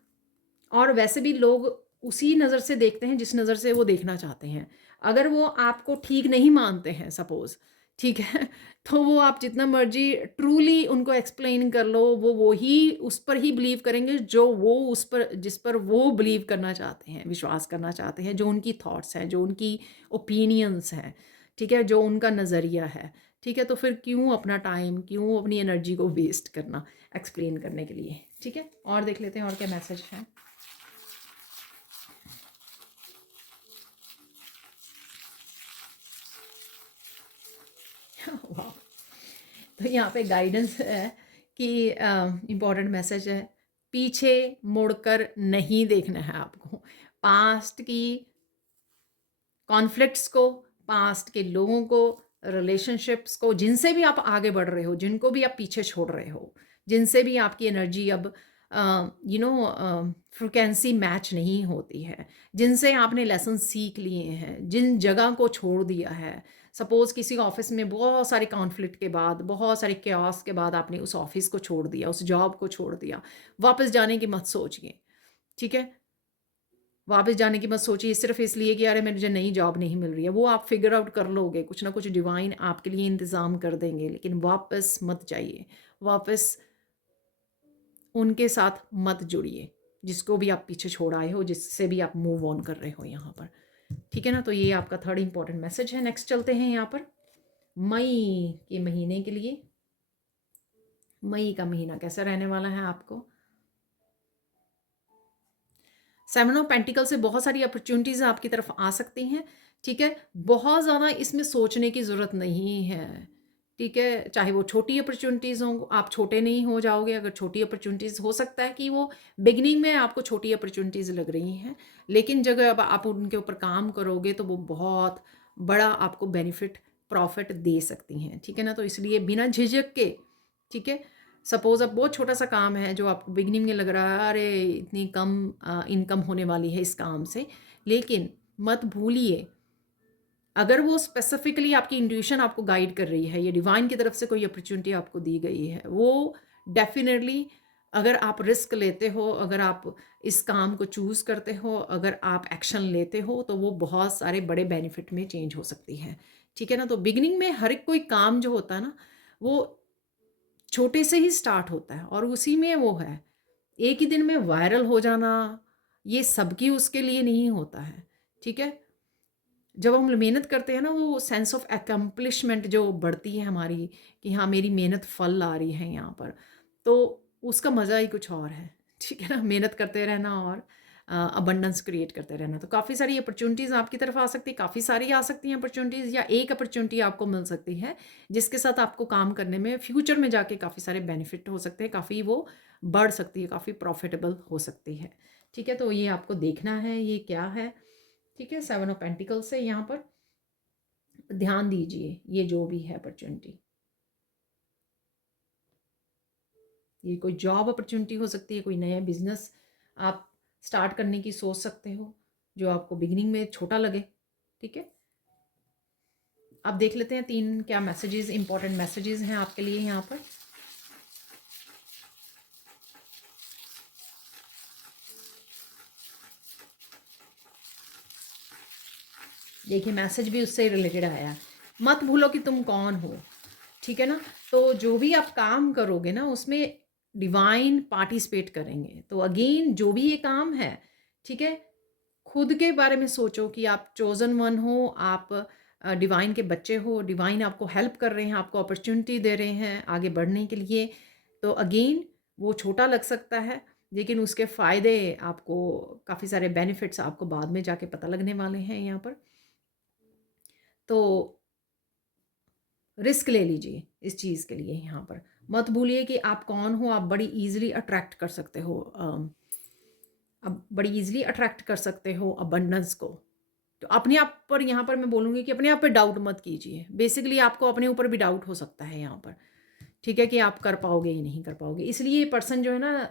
और वैसे भी लोग उसी नज़र से देखते हैं जिस नज़र से वो देखना चाहते हैं। अगर वो आपको ठीक नहीं मानते हैं सपोज़, ठीक है, तो वो आप जितना मर्ज़ी ट्रूली उनको एक्सप्लेन कर लो, वो ही उस पर ही बिलीव करेंगे जो वो उस पर, जिस पर वो बिलीव करना चाहते हैं, विश्वास करना चाहते हैं, जो उनकी थॉट्स हैं, जो उनकी ओपिनियंस हैं, ठीक है, जो उनका नज़रिया है। ठीक है, तो फिर क्यों अपना टाइम, क्यों अपनी एनर्जी को वेस्ट करना एक्सप्लेन करने के लिए। ठीक है, और देख लेते हैं और क्या मैसेज है। वाह, तो यहाँ पे गाइडेंस है कि इम्पोर्टेंट मैसेज है, पीछे मुड़कर नहीं देखना है आपको। पास्ट की कॉन्फ्लिक्ट्स को, पास्ट के लोगों को, रिलेशनशिप्स को, जिनसे भी आप आगे बढ़ रहे हो, जिनको भी आप पीछे छोड़ रहे हो, जिनसे भी आपकी एनर्जी अब फ्रिक्वेंसी मैच नहीं होती है, जिनसे आपने लेसन सीख लिए हैं, जिन जगह को छोड़ दिया है। सपोज़ किसी ऑफिस में बहुत सारे कॉन्फ्लिक्ट के बाद, बहुत सारे क्यास के बाद आपने उस ऑफिस को छोड़ दिया, उस जॉब को छोड़ दिया, वापस जाने की मत सोचिए। ठीक है, वापस जाने की मत सोचिए सिर्फ इसलिए कि अरे मुझे नई जॉब नहीं मिल रही है। वो आप फिगर आउट कर लोगे, कुछ ना कुछ डिवाइन आपके लिए इंतज़ाम कर देंगे, लेकिन वापस मत जाइए, वापस उनके साथ मत जुड़िए जिसको भी आप पीछे छोड़ आए हो, जिससे भी आप मूव ऑन कर रहे हो यहाँ पर। ठीक है ना, तो ये आपका थर्ड इंपॉर्टेंट मैसेज है। नेक्स्ट चलते हैं यहाँ पर मई के महीने के लिए। मई का महीना कैसा रहने वाला है आपको। सेवन ऑफ पेंटिकल से बहुत सारी अपॉर्चुनिटीज़ आपकी तरफ आ सकती हैं। ठीक है, बहुत ज़्यादा इसमें सोचने की ज़रूरत नहीं है। ठीक है, चाहे वो छोटी अपॉर्चुनिटीज़ हों, आप छोटे नहीं हो जाओगे। अगर छोटी अपॉर्चुनिटीज़, हो सकता है कि वो बिगिनिंग में आपको छोटी अपॉर्चुनिटीज़ लग रही हैं, लेकिन जब अब आप उनके ऊपर काम करोगे तो वो बहुत बड़ा आपको बेनिफिट, प्रॉफिट दे सकती हैं। ठीक है ना, तो इसलिए बिना झिझक के, ठीक है, सपोज़ अब बहुत छोटा सा काम है जो आपको बिगिनिंग में लग रहा है अरे इतनी कम इनकम होने वाली है इस काम से, लेकिन मत भूलिए, अगर वो स्पेसिफिकली आपकी इंट्यूशन आपको गाइड कर रही है, ये डिवाइन की तरफ से कोई अपॉर्चुनिटी आपको दी गई है, वो डेफिनेटली, अगर आप रिस्क लेते हो, अगर आप इस काम को चूज़ करते हो, अगर आप एक्शन लेते हो, तो वो बहुत सारे बड़े बेनिफिट में चेंज हो सकती है। ठीक है ना, तो बिगिनिंग में हर एक कोई काम जो होता है ना, वो छोटे से ही स्टार्ट होता है और उसी में वो है, एक ही दिन में वायरल हो जाना, ये सबकी उसके लिए नहीं होता है। ठीक है, जब हम मेहनत करते हैं ना, वो सेंस ऑफ अकम्पलिशमेंट जो बढ़ती है हमारी, कि हाँ मेरी मेहनत फल आ रही है यहाँ पर, तो उसका मज़ा ही कुछ और है। ठीक है ना, मेहनत करते रहना और अबंडेंस क्रिएट करते रहना, तो काफ़ी सारी अपॉर्चुनिटीज़ आपकी तरफ आ सकती है, काफ़ी सारी आ सकती हैं अपॉर्चुनिटीज़, या एक अपॉर्चुनिटी आपको मिल सकती है जिसके साथ आपको काम करने में फ्यूचर में जाके काफ़ी सारे बेनिफिट हो सकते हैं, काफ़ी वो बढ़ सकती है, काफ़ी प्रॉफिटेबल हो सकती है। ठीक है, तो ये आपको देखना है ये क्या है। ठीक है, सेवन ऑफ पेंटिकल से यहाँ पर ध्यान दीजिए, ये जो भी है अपॉर्चुनिटी। ये कोई जॉब अपॉर्चुनिटी हो सकती है, कोई नया बिजनेस आप स्टार्ट करने की सोच सकते हो जो आपको बिगिनिंग में छोटा लगे। ठीक है, अब देख लेते हैं 3 क्या मैसेजेस, इंपॉर्टेंट मैसेजेस हैं आपके लिए यहाँ पर। देखिए मैसेज भी उससे रिलेटेड आया है, मत भूलो कि तुम कौन हो। ठीक है ना, तो जो भी आप काम करोगे ना उसमें डिवाइन पार्टिसिपेट करेंगे। तो अगेन जो भी ये काम है, ठीक है, खुद के बारे में सोचो कि आप चोजन वन हो, आप डिवाइन के बच्चे हो, डिवाइन आपको हेल्प कर रहे हैं, आपको अपॉर्चुनिटी दे रहे हैं आगे बढ़ने के लिए। तो अगेन वो छोटा लग सकता है लेकिन उसके फ़ायदे आपको, काफ़ी सारे बेनिफिट्स आपको बाद में जाके पता लगने वाले हैं यहाँ पर। तो रिस्क ले लीजिए इस चीज़ के लिए यहाँ पर। मत भूलिए कि आप कौन हो, आप बड़ी ईज़िली अट्रैक्ट कर सकते हो, अब बड़ी ईज़िली अट्रैक्ट कर सकते हो अबंडेंस को। तो अपने आप पर यहाँ पर मैं बोलूँगी कि अपने आप पे डाउट मत कीजिए। बेसिकली आपको अपने ऊपर भी डाउट हो सकता है यहाँ पर, ठीक है, कि आप कर पाओगे या नहीं कर पाओगे। इसलिए ये पर्सन जो है ना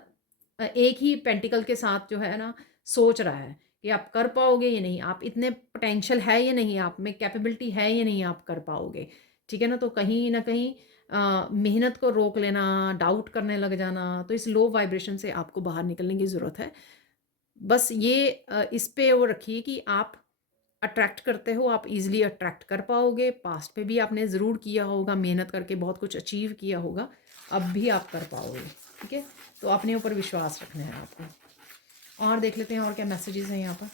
एक ही पेंटिकल के साथ जो है ना सोच रहा है कि आप कर पाओगे या नहीं, आप इतने पोटेंशियल है या नहीं, आप में कैपेबिलिटी है या नहीं, आप कर पाओगे। ठीक है ना, तो कहीं ना कहीं मेहनत को रोक लेना, डाउट करने लग जाना, तो इस लो वाइब्रेशन से आपको बाहर निकलने की ज़रूरत है। बस ये इस पे वो रखिए कि आप अट्रैक्ट करते हो, आप इजीली अट्रैक्ट कर पाओगे। पास्ट में भी आपने ज़रूर किया होगा, मेहनत करके बहुत कुछ अचीव किया होगा, अब भी आप कर पाओगे। ठीक है, तो अपने ऊपर विश्वास रखना है आपको। और देख लेते हैं और क्या मैसेजेस हैं यहाँ पर।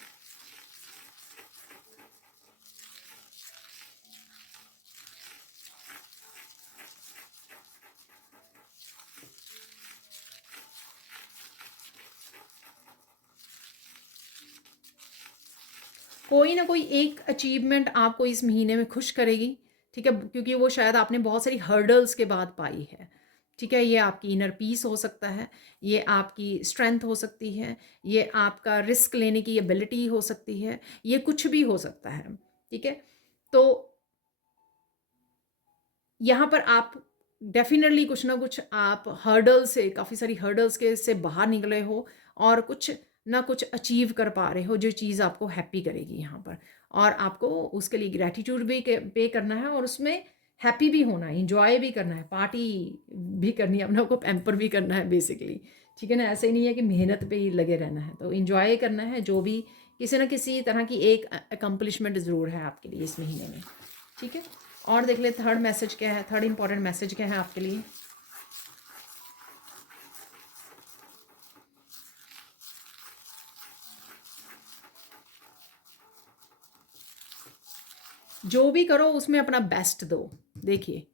कोई ना कोई एक अचीवमेंट आपको इस महीने में खुश करेगी। ठीक है, क्योंकि वो शायद आपने बहुत सारी हर्डल्स के बाद पाई है। ठीक है, ये आपकी इनर पीस हो सकता है, ये आपकी स्ट्रेंथ हो सकती है, ये आपका रिस्क लेने की एबिलिटी हो सकती है, ये कुछ भी हो सकता है। ठीक है, तो यहाँ पर आप डेफिनेटली कुछ ना कुछ आप हर्डल से, काफ़ी सारी हर्डल्स के से बाहर निकले हो और कुछ ना कुछ अचीव कर पा रहे हो जो चीज़ आपको हैप्पी करेगी यहाँ पर। और आपको उसके लिए ग्रैटिट्यूड भी पे करना है और उसमें हैप्पी भी होना है, इंजॉय भी करना है, पार्टी भी करनी है, अपने आप को पैम्पर भी करना है बेसिकली। ठीक है ना, ऐसे ही नहीं है कि मेहनत पे ही लगे रहना है, तो इंजॉय करना है। जो भी किसी ना किसी तरह की एक अकम्पलिशमेंट ज़रूर है आपके लिए इस महीने में। ठीक है, और देख ले थर्ड मैसेज क्या है, थर्ड इंपॉर्टेंट मैसेज क्या है आपके लिए। जो भी करो उसमें अपना बेस्ट दो। देखिए,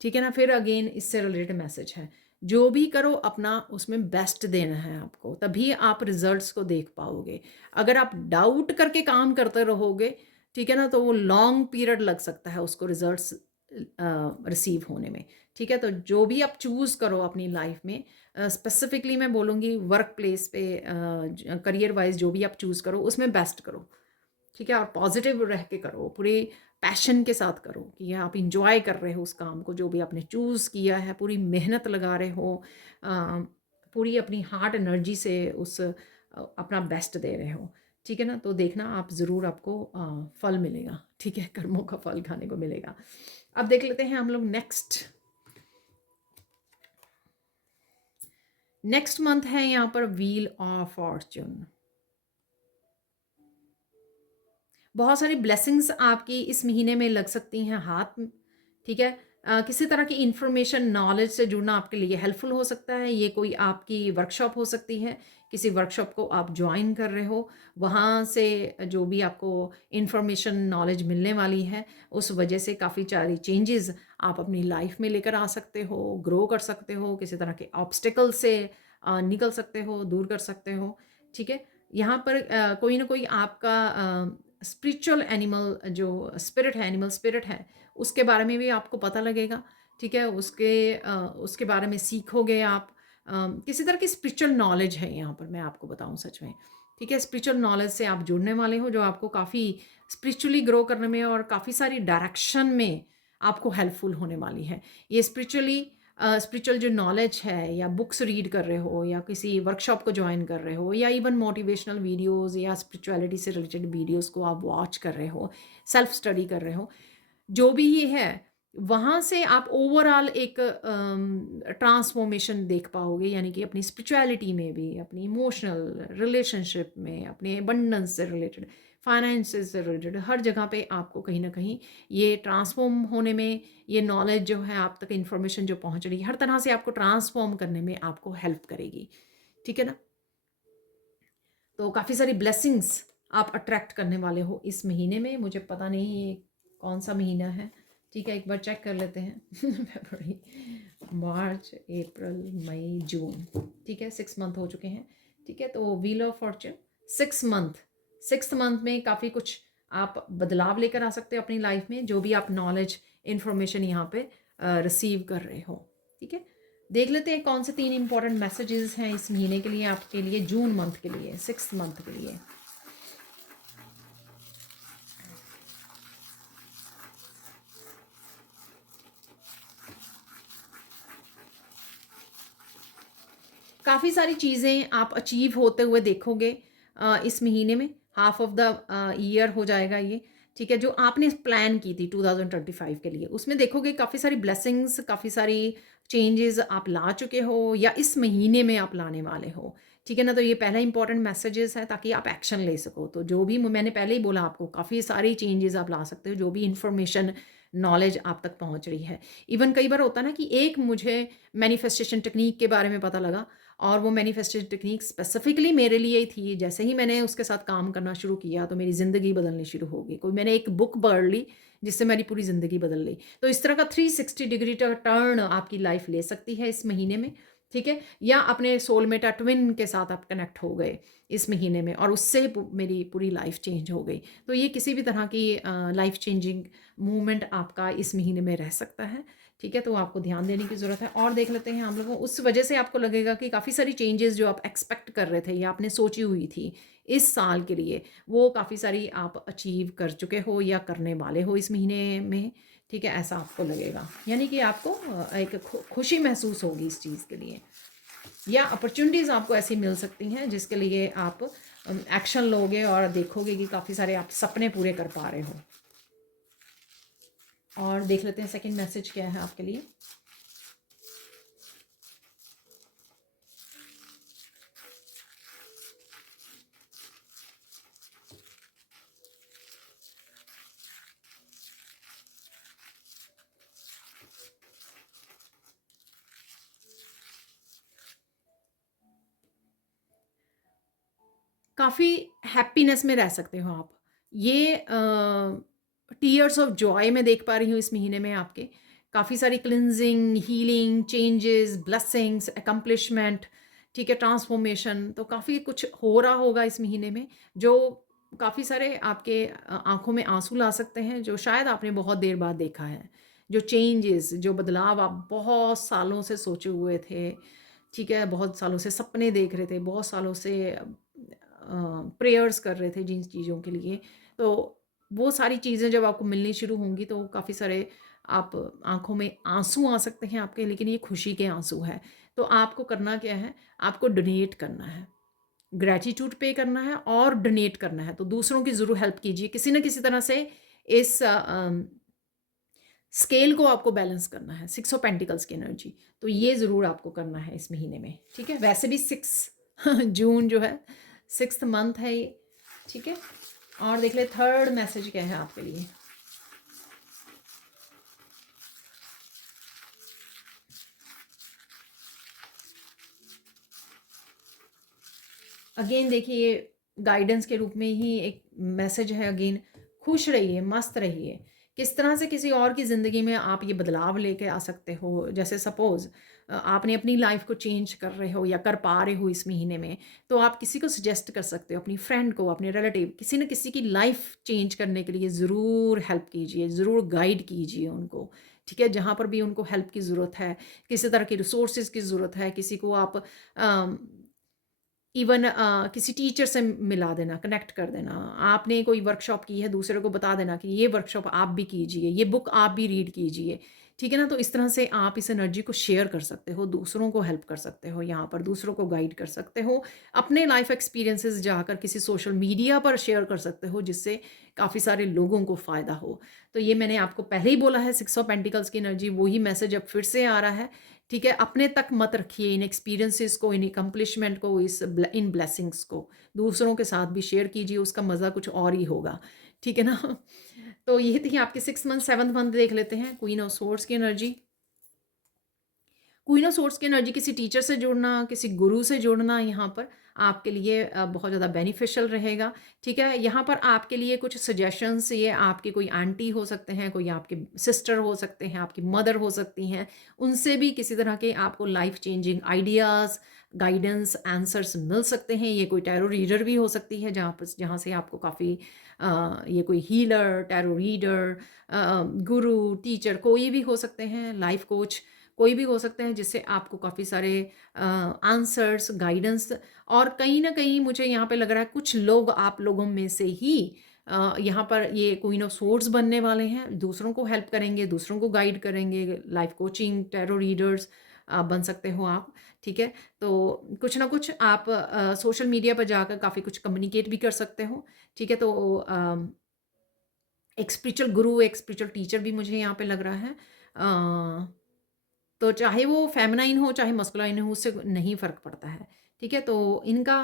ठीक है ना, फिर अगेन इससे रिलेटेड मैसेज है, जो भी करो अपना उसमें बेस्ट देना है आपको, तभी आप रिजल्ट्स को देख पाओगे। अगर आप डाउट करके काम करते रहोगे, ठीक है ना, तो वो लॉन्ग पीरियड लग सकता है उसको रिजल्ट्स रिसीव होने में। ठीक है, तो जो भी आप चूज़ करो अपनी लाइफ में, स्पेसिफिकली मैं बोलूँगी वर्क प्लेस पे, करियर वाइज जो भी आप चूज़ करो उसमें बेस्ट करो। ठीक है, और पॉजिटिव रह के करो, पूरे पैशन के साथ करो कि आप इंजॉय कर रहे हो उस काम को जो भी आपने चूज़ किया है, पूरी मेहनत लगा रहे हो, पूरी अपनी हार्ट एनर्जी से उस अपना बेस्ट दे रहे हो। ठीक है ना, तो देखना आप ज़रूर, आपको फल मिलेगा। ठीक है, कर्मों का फल खाने को मिलेगा। अब देख लेते हैं हम लोग नेक्स्ट मंथ है यहाँ पर व्हील ऑफ फॉर्च्यून। बहुत सारी ब्लेसिंग्स आपकी इस महीने में लग सकती हैं हाथ। ठीक है, किसी तरह की इंफॉर्मेशन नॉलेज से जुड़ना आपके लिए हेल्पफुल हो सकता है। ये कोई आपकी वर्कशॉप हो सकती है, किसी वर्कशॉप को आप ज्वाइन कर रहे हो, वहाँ से जो भी आपको इंफॉर्मेशन नॉलेज मिलने वाली है, उस वजह से काफ़ी सारी चेंजेस आप अपनी लाइफ में लेकर आ सकते हो, ग्रो कर सकते हो, किसी तरह के ऑब्स्टिकल से निकल सकते हो, दूर कर सकते हो। ठीक है, यहाँ पर कोई ना कोई आपका स्पिरिचुअल एनिमल, जो स्पिरिट है, एनिमल स्पिरिट है, उसके बारे में भी आपको पता लगेगा। ठीक है, उसके बारे में सीखोगे आप। किसी तरह की स्पिरिचुअल नॉलेज है यहाँ पर, मैं आपको बताऊँ सच में। ठीक है, स्पिरिचुअल नॉलेज से आप जुड़ने वाले हो जो आपको काफ़ी स्पिरिचुअली ग्रो करने में और काफ़ी सारी डायरेक्शन में आपको हेल्पफुल होने वाली है। ये स्पिरिचुअली स्पिरिचुअल जो नॉलेज है, या बुक्स रीड कर रहे हो, या किसी वर्कशॉप को ज्वाइन कर रहे हो, या इवन मोटिवेशनल वीडियोस या स्पिरिचुअलिटी से रिलेटेड वीडियोस को आप वॉच कर रहे हो, सेल्फ स्टडी कर रहे हो, जो भी ये है, वहाँ से आप ओवरऑल एक ट्रांसफॉर्मेशन देख पाओगे, यानी कि अपनी स्पिरिचुअलिटी में भी, अपनी इमोशनल रिलेशनशिप में, अपने अबंडेंस से रिलेटेड, फाइनेंसेस से रिलेटेड, हर जगह पे आपको कहीं ना कहीं ये ट्रांसफॉर्म होने में, ये नॉलेज जो है आप तक, इन्फॉर्मेशन जो पहुंच रही है, हर तरह से आपको ट्रांसफॉर्म करने में आपको हेल्प करेगी। ठीक है ना? तो काफ़ी सारी ब्लेसिंग्स आप अट्रैक्ट करने वाले हो इस महीने में। मुझे पता नहीं ये कौन सा महीना है, ठीक है, एक बार चेक कर लेते हैं। फरवरी, मार्च, अप्रैल, मई, जून, ठीक है, 6 मंथ हो चुके हैं। ठीक है, तो व्हील ऑफ फॉर्च्यून 6 मंथ में काफ़ी कुछ आप बदलाव लेकर आ सकते हो अपनी लाइफ में, जो भी आप नॉलेज इन्फॉर्मेशन यहाँ पे रिसीव कर रहे हो। ठीक है, देख लेते हैं कौन से 3 इंपॉर्टेंट मैसेजेस हैं इस महीने के लिए, आपके लिए, जून मंथ के लिए, 6 मंथ के लिए। काफ़ी सारी चीज़ें आप अचीव होते हुए देखोगे इस महीने में, हाफ ऑफ द ईयर हो जाएगा ये। ठीक है, जो आपने प्लान की थी 2025 के लिए, उसमें देखोगे काफ़ी सारी ब्लेसिंग्स, काफ़ी सारी चेंजेस आप ला चुके हो, या इस महीने में आप लाने वाले हो। ठीक है ना? तो ये पहला इंपॉर्टेंट मैसेजेस है, ताकि आप एक्शन ले सको। तो जो भी मैंने पहले ही बोला आपको, काफ़ी सारी चेंजेस आप ला सकते हो, जो भी इंफॉर्मेशन नॉलेज आप तक पहुंच रही है। इवन कई बार होता है ना कि एक मुझे मैनिफेस्टेशन टेक्निक के बारे में पता लगा, और वो मैनिफेस्टेशन टेक्निक स्पेसिफिकली मेरे लिए ही थी। जैसे ही मैंने उसके साथ काम करना शुरू किया, तो मेरी ज़िंदगी बदलनी शुरू हो गई। कोई मैंने एक बुक पढ़ ली जिससे मेरी पूरी ज़िंदगी बदल गई। तो इस तरह का 360 डिग्री टर्न आपकी लाइफ ले सकती है इस महीने में। ठीक है, या अपने सोलमेट ट्विन के साथ आप कनेक्ट हो गए इस महीने में, और उससे मेरी पूरी लाइफ चेंज हो गई। तो ये किसी भी तरह की लाइफ चेंजिंग मूवमेंट आपका इस महीने में रह सकता है। ठीक है, तो आपको ध्यान देने की ज़रूरत है। और देख लेते हैं हम लोगों, उस वजह से आपको लगेगा कि काफ़ी सारी चेंजेस जो आप एक्सपेक्ट कर रहे थे, या आपने सोची हुई थी इस साल के लिए, वो काफ़ी सारी आप अचीव कर चुके हो या करने वाले हो इस महीने में। ठीक है, ऐसा आपको लगेगा, यानी कि आपको एक खुशी महसूस होगी इस चीज़ के लिए, या अपॉर्चुनिटीज़ आपको ऐसी मिल सकती हैं जिसके लिए आप एक्शन लोगे, और देखोगे कि काफ़ी सारे आप सपने पूरे कर पा रहे हो। और देख लेते हैं सेकंड मैसेज क्या है आपके लिए। काफ़ी हैप्पीनेस में रह सकते हो आप। ये टीयर्स ऑफ जॉय मैं देख पा रही हूँ इस महीने में आपके। काफ़ी सारी cleansing, healing, changes, blessings, accomplishment, ठीक है, ट्रांसफॉर्मेशन, तो काफ़ी कुछ हो रहा होगा इस महीने में, जो काफ़ी सारे आपके आँखों में आँसू ला सकते हैं, जो शायद आपने बहुत देर बाद देखा है। जो चेंजेस, जो बदलाव आप बहुत सालों से सोचे हुए थे, ठीक है, बहुत सालों से सपने देख रहे थे, बहुत सालों से प्रेयर्स कर रहे थे जिन चीज़ों के लिए, तो वो सारी चीज़ें जब आपको मिलनी शुरू होंगी, तो काफ़ी सारे आप आँखों में आँसू आ सकते हैं आपके, लेकिन ये खुशी के आँसू है। तो आपको करना क्या है? आपको डोनेट करना है, ग्रैटिट्यूड पे करना है और डोनेट करना है। तो दूसरों की ज़रूर हेल्प कीजिए, किसी न किसी तरह से इस स्केल को आपको बैलेंस करना है, 6 ऑफ पेंटिकल्स की एनर्जी। तो ये ज़रूर आपको करना है इस महीने में। ठीक है, वैसे भी 6 जून जो है 6th मंथ है ये। ठीक है, और देख ले थर्ड मैसेज क्या है आपके लिए। अगेन देखिए, ये गाइडेंस के रूप में ही एक मैसेज है। अगेन, खुश रहिए, मस्त रहिए। किस तरह से किसी और की ज़िंदगी में आप ये बदलाव लेके आ सकते हो, जैसे सपोज़ आपने अपनी लाइफ को चेंज कर रहे हो या कर पा रहे हो इस महीने में, तो आप किसी को सजेस्ट कर सकते हो, अपनी फ्रेंड को, अपने रिलेटिव, किसी न किसी की लाइफ चेंज करने के लिए ज़रूर हेल्प कीजिए, ज़रूर गाइड कीजिए उनको। ठीक है, जहाँ पर भी उनको हेल्प की ज़रूरत है, किसी तरह की रिसोर्सेज की ज़रूरत है, किसी को आप इवन किसी टीचर से मिला देना, कनेक्ट कर देना। आपने कोई वर्कशॉप की है, दूसरे को बता देना कि ये वर्कशॉप आप भी कीजिए, ये बुक आप भी रीड कीजिए, ठीक है ना? तो इस तरह से आप इस एनर्जी को शेयर कर सकते हो, दूसरों को हेल्प कर सकते हो, यहाँ पर दूसरों को गाइड कर सकते हो। अपने लाइफ एक्सपीरियंसेस जाकर किसी सोशल मीडिया पर शेयर कर सकते हो, जिससे काफ़ी सारे लोगों को फ़ायदा हो। तो ये मैंने आपको पहले ही बोला है, 6 ऑफ पेंटिकल्स की एनर्जी, वही मैसेज अब फिर से आ रहा है, ठीक है? अपने तक मत रखिए इन एक्सपीरियंसेस को, इन अकम्प्लिशमेंट को, इन ब्लेसिंग्स को। दूसरों के साथ भी शेयर कीजिए, उसका मज़ा कुछ और ही होगा, ठीक है ना? तो ये थी आपकी 6th मंथ। 7th मंथ देख लेते हैं, क्वीन ऑफ सोर्ड्स की एनर्जी। क्वीन ऑफ सोर्ड्स की एनर्जी किसी टीचर से जुड़ना, किसी गुरु से जुड़ना यहाँ पर आपके लिए बहुत ज़्यादा बेनिफिशियल रहेगा, ठीक है? यहाँ पर आपके लिए कुछ सजेशंस, ये आपके कोई आंटी हो सकते हैं, कोई आपके सिस्टर हो सकते हैं, आपकी मदर हो सकती हैं, उनसे भी किसी तरह के आपको life changing ideas, guidance, answers मिल सकते हैं। ये कोई टैरो रीडर भी हो सकती है, जहाँ से आपको काफ़ी ये कोई हीलर, टैरो रीडर, गुरु, टीचर कोई भी हो सकते हैं, लाइफ कोच कोई भी हो सकते हैं, जिससे आपको काफ़ी सारे आंसर्स, गाइडेंस, और कहीं न कहीं मुझे यहाँ पे लग रहा है कुछ लोग आप लोगों में से ही यहाँ पर ये क्वीन ऑफ सोर्ड्स बनने वाले हैं, दूसरों को हेल्प करेंगे, दूसरों को गाइड करेंगे, लाइफ कोचिंग, टैरो रीडर्स बन सकते हो आप, ठीक है? तो कुछ ना कुछ आप सोशल मीडिया पर जाकर काफ़ी कुछ कम्युनिकेट भी कर सकते हो, ठीक है? तो एक स्पिरिचुअल गुरु, एक स्पिरिचुअल टीचर भी मुझे यहाँ पे लग रहा है। तो चाहे वो फेमिनाइन हो, चाहे मस्कुलाइन हो, उससे नहीं फ़र्क पड़ता है, ठीक है? तो इनका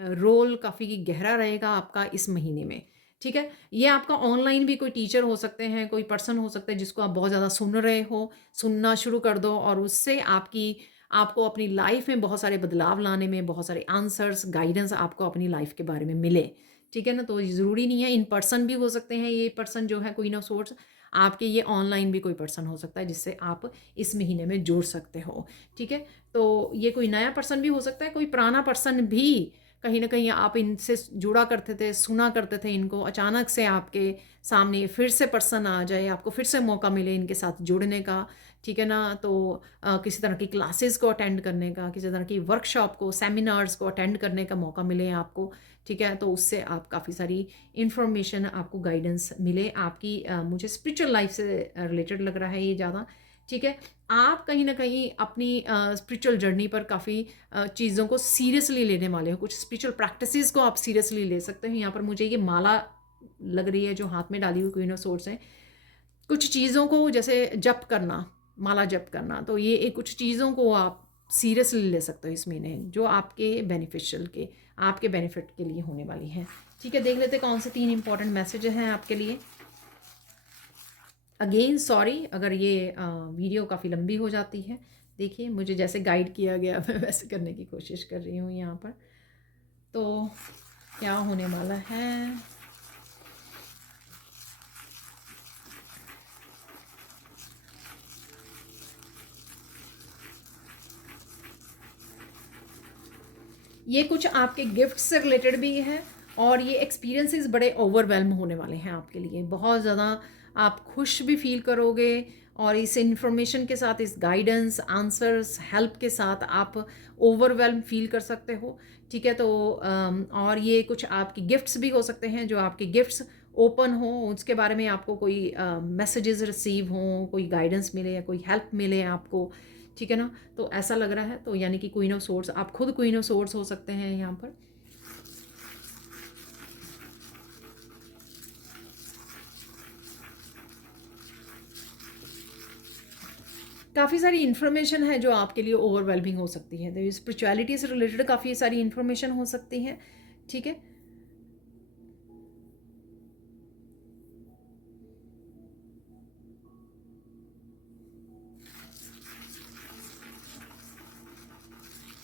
रोल काफ़ी गहरा रहेगा आपका इस महीने में, ठीक है? ये आपका ऑनलाइन भी कोई टीचर हो सकते हैं, कोई पर्सन हो सकता है जिसको आप बहुत ज़्यादा सुन रहे हो, सुनना शुरू कर दो और उससे आपको अपनी लाइफ में बहुत सारे बदलाव लाने में, बहुत सारे आंसर्स, गाइडेंस आपको अपनी लाइफ के बारे में मिले, ठीक है ना? तो ज़रूरी नहीं है, इन पर्सन भी हो सकते हैं ये पर्सन जो है क्वीन ऑफ सोर्ड्स, आपके ये ऑनलाइन भी कोई पर्सन हो सकता है जिससे आप इस महीने में जुड़ सकते हो, ठीक है? तो ये कोई नया पर्सन भी हो सकता है, कोई पुराना पर्सन भी, कहीं न कहीं आप इनसे जुड़ा करते थे, सुना करते थे इनको, अचानक से आपके सामने फिर से पर्सन आ जाए, आपको फिर से मौका मिले इनके साथ जुड़ने का, ठीक है ना? तो किसी तरह की क्लासेस को अटेंड करने का, किसी तरह की वर्कशॉप को, सेमिनार्स को अटेंड करने का मौका मिले आपको, ठीक है? तो उससे आप काफ़ी सारी इन्फॉर्मेशन, आपको गाइडेंस मिले आपकी मुझे स्पिरिचुअल लाइफ से रिलेटेड लग रहा है ये ज़्यादा, ठीक है? आप कहीं न कहीं अपनी स्पिरिचुअल जर्नी पर काफ़ी चीज़ों को सीरियसली लेने वाले हो, कुछ स्पिरिचुअल प्रैक्टिसेस को आप सीरियसली ले सकते हो। यहाँ पर मुझे ये माला लग रही है जो हाथ में डाली हुई क्वीन ऑफ सोर्ड्स है। कुछ चीज़ों को जैसे जप करना, माला जप करना, तो ये कुछ चीज़ों को आप सीरियसली ले सकते हो इस महीने, जो आपके बेनिफिट के लिए होने वाली है, ठीक है? देख लेते हैं कौन से 3 इंपॉर्टेंट मैसेज हैं आपके लिए। अगेन सॉरी अगर ये वीडियो काफ़ी लंबी हो जाती है। देखिए मुझे जैसे गाइड किया गया मैं वैसे करने की कोशिश कर रही हूँ यहाँ पर। तो क्या होने वाला है? ये कुछ आपके गिफ्ट से रिलेटेड भी है और ये एक्सपीरियंसेस बड़े ओवरवेल्म होने वाले हैं आपके लिए। बहुत ज़्यादा आप खुश भी फील करोगे और इस इंफॉर्मेशन के साथ, इस गाइडेंस, आंसर्स, हेल्प के साथ आप ओवरवेल्म फील कर सकते हो, ठीक है? तो और ये कुछ आपकी गिफ्ट्स भी हो सकते हैं, जो आपके गिफ्ट्स ओपन हो, उसके बारे में आपको कोई मैसेजेस रिसीव हों, कोई गाइडेंस मिले या कोई हेल्प मिले आपको, ठीक है ना? तो ऐसा लग रहा है, तो यानी कि क्वीन ऑफ सोर्ड्स, आप खुद क्वीन ऑफ सोर्ड्स हो सकते हैं यहाँ पर। काफ़ी सारी इन्फॉर्मेशन है जो आपके लिए ओवरवेलमिंग हो सकती है, तो स्पिरिचुअलिटी से रिलेटेड काफ़ी सारी इन्फॉर्मेशन हो सकती है, ठीक है?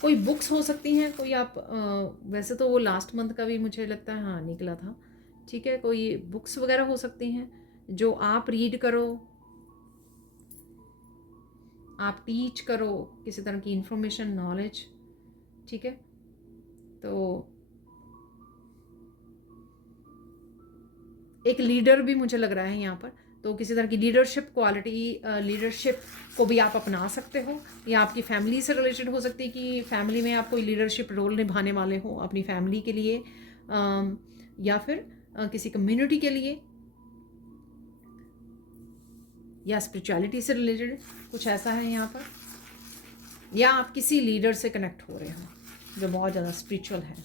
कोई बुक्स हो सकती हैं, कोई आप वैसे तो वो लास्ट मंथ का भी मुझे लगता है हाँ निकला था, ठीक है? कोई बुक्स वगैरह हो सकती हैं जो आप रीड करो, आप टीच करो किसी तरह की इंफॉर्मेशन, नॉलेज, ठीक है? तो एक लीडर भी मुझे लग रहा है यहाँ पर, तो किसी तरह की लीडरशिप क्वालिटी, लीडरशिप को भी आप अपना सकते हो, या आपकी फैमिली से रिलेटेड हो सकती है कि फैमिली में आप कोई लीडरशिप रोल निभाने वाले हो अपनी फैमिली के लिए, या फिर किसी कम्युनिटी के लिए, या स्पिरिचुअलिटी से रिलेटेड कुछ ऐसा है यहाँ पर, या आप किसी लीडर से कनेक्ट हो रहे हो जो बहुत ज़्यादा स्पिरिचुअल है।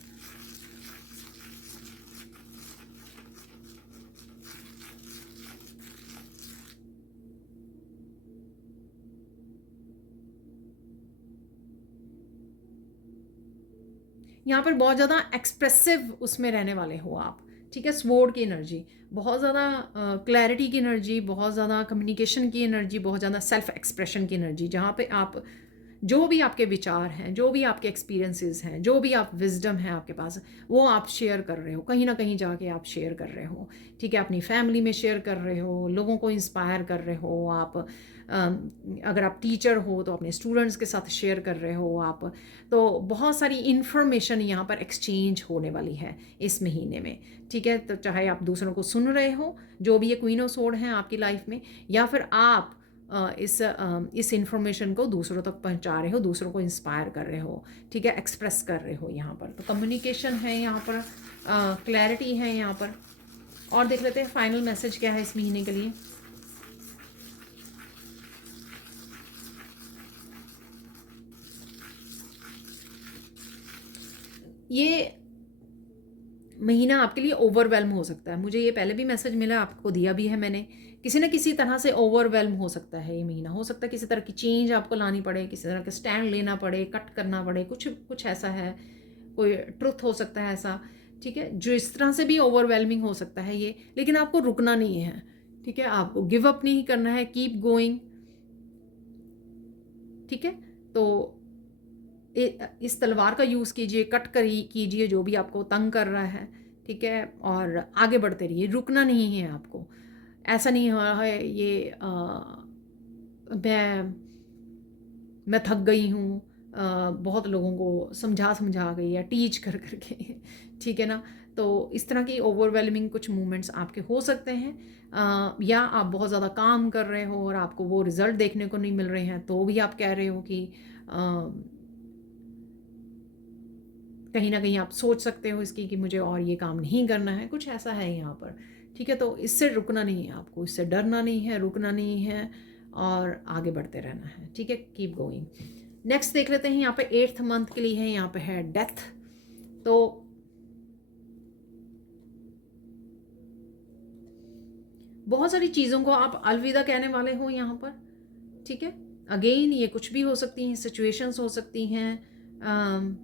यहाँ पर बहुत ज़्यादा एक्सप्रेसिव उसमें रहने वाले हो आप, ठीक है। स्वॉर्ड की एनर्जी, बहुत ज़्यादा क्लैरिटी की एनर्जी, बहुत ज़्यादा कम्युनिकेशन की एनर्जी, बहुत ज़्यादा सेल्फ एक्सप्रेशन की एनर्जी, जहाँ पे आप जो भी आपके विचार हैं, जो भी आपके एक्सपीरियंसेस हैं, जो भी आप विजडम है आपके पास, वो आप शेयर कर रहे हो, कहीं ना कहीं जाके आप शेयर कर रहे हो, ठीक है। अपनी फैमिली में शेयर कर रहे हो, लोगों को इंस्पायर कर रहे हो आप, अगर आप टीचर हो तो अपने स्टूडेंट्स के साथ शेयर कर रहे हो आप। तो बहुत सारी इन्फॉर्मेशन यहाँ पर एक्सचेंज होने वाली है इस महीने में, ठीक है। तो चाहे आप दूसरों को सुन रहे हो, जो भी ये क्वीन ऑफ सोर्ड हैं आपकी लाइफ में, या फिर आप इस इंफॉर्मेशन को दूसरों तक पहुंचा रहे हो, दूसरों को इंस्पायर कर रहे हो, ठीक है, एक्सप्रेस कर रहे हो यहाँ पर। तो कम्युनिकेशन है यहाँ पर, क्लैरिटी है यहाँ पर। और देख लेते हैं फाइनल मैसेज क्या है इस महीने के लिए। ये महीना आपके लिए ओवरवेल्म हो सकता है, मुझे ये पहले भी मैसेज मिला, आपको दिया भी है मैंने। किसी न किसी तरह से ओवरवेल्म हो सकता है ये महीना, हो सकता है किसी तरह की चेंज आपको लानी पड़े, किसी तरह का स्टैंड लेना पड़े, कट करना पड़े, कुछ कुछ ऐसा है, कोई ट्रुथ हो सकता है ऐसा, ठीक है। जो इस तरह से भी ओवरवेलमिंग हो सकता है ये, लेकिन आपको रुकना नहीं है, ठीक है। आपको गिव अप नहीं करना है, कीप गोइंग, ठीक है। तो इस तलवार का यूज़ कीजिए, कट कीजिए जो भी आपको तंग कर रहा है, ठीक है, और आगे बढ़ते रहिए, रुकना नहीं है आपको। ऐसा नहीं हो रहा है ये मैं थक गई हूँ, बहुत लोगों को समझा समझा गई या टीच कर करके, ठीक है ना। तो इस तरह की ओवरवेलमिंग कुछ मूवमेंट्स आपके हो सकते हैं, या आप बहुत ज़्यादा काम कर रहे हो और आपको वो रिज़ल्ट देखने को नहीं मिल रहे हैं, तो भी आप कह रहे हो कि कहीं ना कहीं आप सोच सकते हो इसकी कि मुझे और ये काम नहीं करना है, कुछ ऐसा है यहाँ पर, ठीक है। तो इससे रुकना नहीं है आपको, इससे डरना नहीं है, रुकना नहीं है, और आगे बढ़ते रहना है, ठीक है। Keep going. नेक्स्ट देख लेते हैं, यहाँ पे 8th मंथ के लिए है, यहाँ पे है डेथ। तो बहुत सारी चीज़ों को आप अलविदा कहने वाले हो यहाँ पर, ठीक है। अगेन ये कुछ भी हो सकती हैं, सिचुएशंस हो सकती हैं,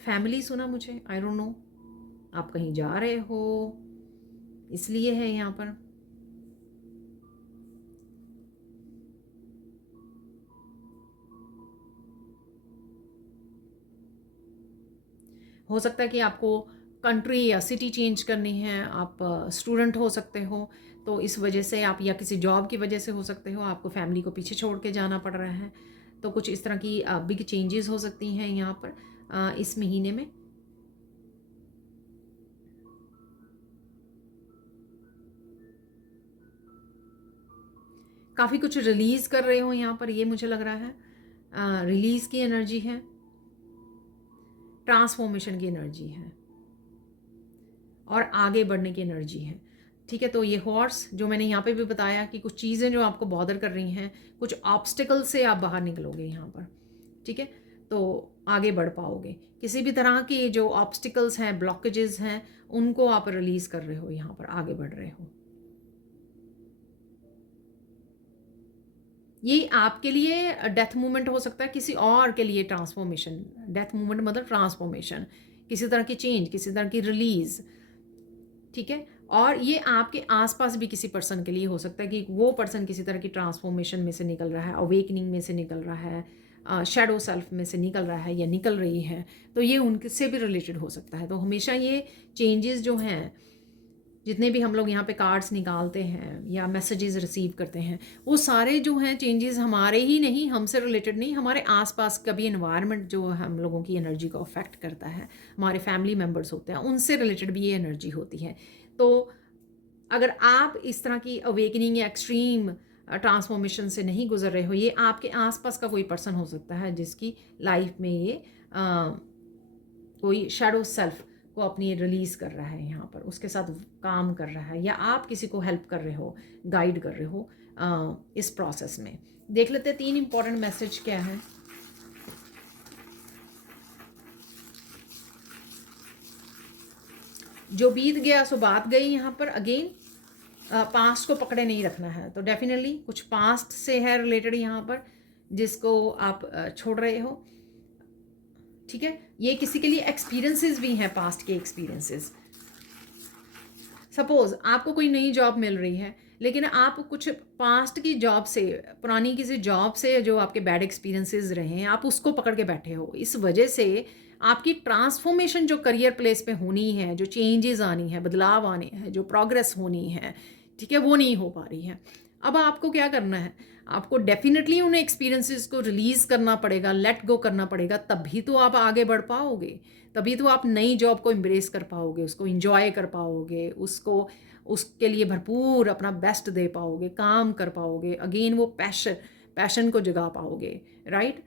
फैमिली सुना मुझे, आई डोंट नो, आप कहीं जा रहे हो इसलिए है यहाँ पर। हो सकता है कि आपको कंट्री या सिटी चेंज करनी है, आप स्टूडेंट हो सकते हो, तो इस वजह से आप, या किसी जॉब की वजह से हो सकते हो, आपको फैमिली को पीछे छोड़ के जाना पड़ रहा है। तो कुछ इस तरह की बिग चेंजेस हो सकती हैं यहाँ पर इस महीने में। काफ़ी कुछ रिलीज़ कर रहे हो यहाँ पर, ये मुझे लग रहा है रिलीज़ की एनर्जी है, ट्रांसफॉर्मेशन की एनर्जी है, और आगे बढ़ने की एनर्जी है, ठीक है। तो ये हॉर्स जो मैंने यहाँ पे भी बताया कि कुछ चीज़ें जो आपको बॉदर कर रही हैं, कुछ ऑब्स्टिकल से आप बाहर निकलोगे यहाँ पर, ठीक है। तो आगे बढ़ पाओगे, किसी भी तरह के जो ऑब्स्टिकल्स हैं, ब्लॉकेजेस हैं, उनको आप रिलीज़ कर रहे हो, यहाँ पर आगे बढ़ रहे हो। ये आपके लिए डेथ मूवमेंट हो सकता है, किसी और के लिए ट्रांसफॉर्मेशन। डेथ मूवमेंट मतलब ट्रांसफॉर्मेशन, किसी तरह की चेंज, किसी तरह की रिलीज, ठीक है। और ये आपके आसपास भी किसी पर्सन के लिए हो सकता है कि वो पर्सन किसी तरह की ट्रांसफॉर्मेशन में से निकल रहा है, अवेकनिंग में से निकल रहा है, शैडो सेल्फ में से निकल रहा है या निकल रही है, तो ये उनसे भी रिलेटेड हो सकता है। तो हमेशा ये चेंजेस जो हैं, जितने भी हम लोग यहाँ पे कार्ड्स निकालते हैं या मैसेजेस रिसीव करते हैं, वो सारे जो हैं चेंजेस हमारे ही नहीं, हमसे रिलेटेड नहीं, हमारे आसपास का भी एनवायरनमेंट जो हम लोगों की एनर्जी को अफेक्ट करता है, हमारे फैमिली मेम्बर्स होते हैं, उनसे रिलेटेड भी ये एनर्जी होती है। तो अगर आप इस तरह की अवेकनिंग या एक्सट्रीम ट्रांसफॉर्मेशन से नहीं गुजर रहे हो, ये आपके आसपास का कोई पर्सन हो सकता है जिसकी लाइफ में ये कोई शैडो सेल्फ को अपनी रिलीज़ कर रहा है, यहाँ पर उसके साथ काम कर रहा है, या आप किसी को हेल्प कर रहे हो, गाइड कर रहे हो इस प्रोसेस में। देख लेते हैं 3 इंपॉर्टेंट मैसेज क्या है। जो बीत गया सो बात गई। यहाँ पर अगेन पास्ट को पकड़े नहीं रखना है, तो डेफिनेटली कुछ पास्ट से है रिलेटेड यहाँ पर जिसको आप छोड़ रहे हो। ठीक है, ये किसी के लिए एक्सपीरियंसेस भी हैं, पास्ट के एक्सपीरियंसेस। सपोज आपको कोई नई जॉब मिल रही है, लेकिन आप कुछ पास्ट की जॉब से, पुरानी किसी जॉब से जो आपके बैड एक्सपीरियंसेस रहे हैं, आप उसको पकड़ के बैठे हो। इस वजह से आपकी ट्रांसफॉर्मेशन जो करियर प्लेस पे होनी है, जो चेंजेस आनी है, बदलाव आने हैं, जो प्रोग्रेस होनी है, ठीक है, वो नहीं हो पा रही है। अब आपको क्या करना है, आपको डेफिनेटली उन एक्सपीरियंसेस को रिलीज़ करना पड़ेगा, लेट गो करना पड़ेगा, तभी तो आप आगे बढ़ पाओगे, तभी तो आप नई जॉब को एम्ब्रेस कर पाओगे, उसको इंजॉय कर पाओगे, उसको उसके लिए भरपूर अपना बेस्ट दे पाओगे, काम कर पाओगे, अगेन वो पैशन को जगा पाओगे, राइट,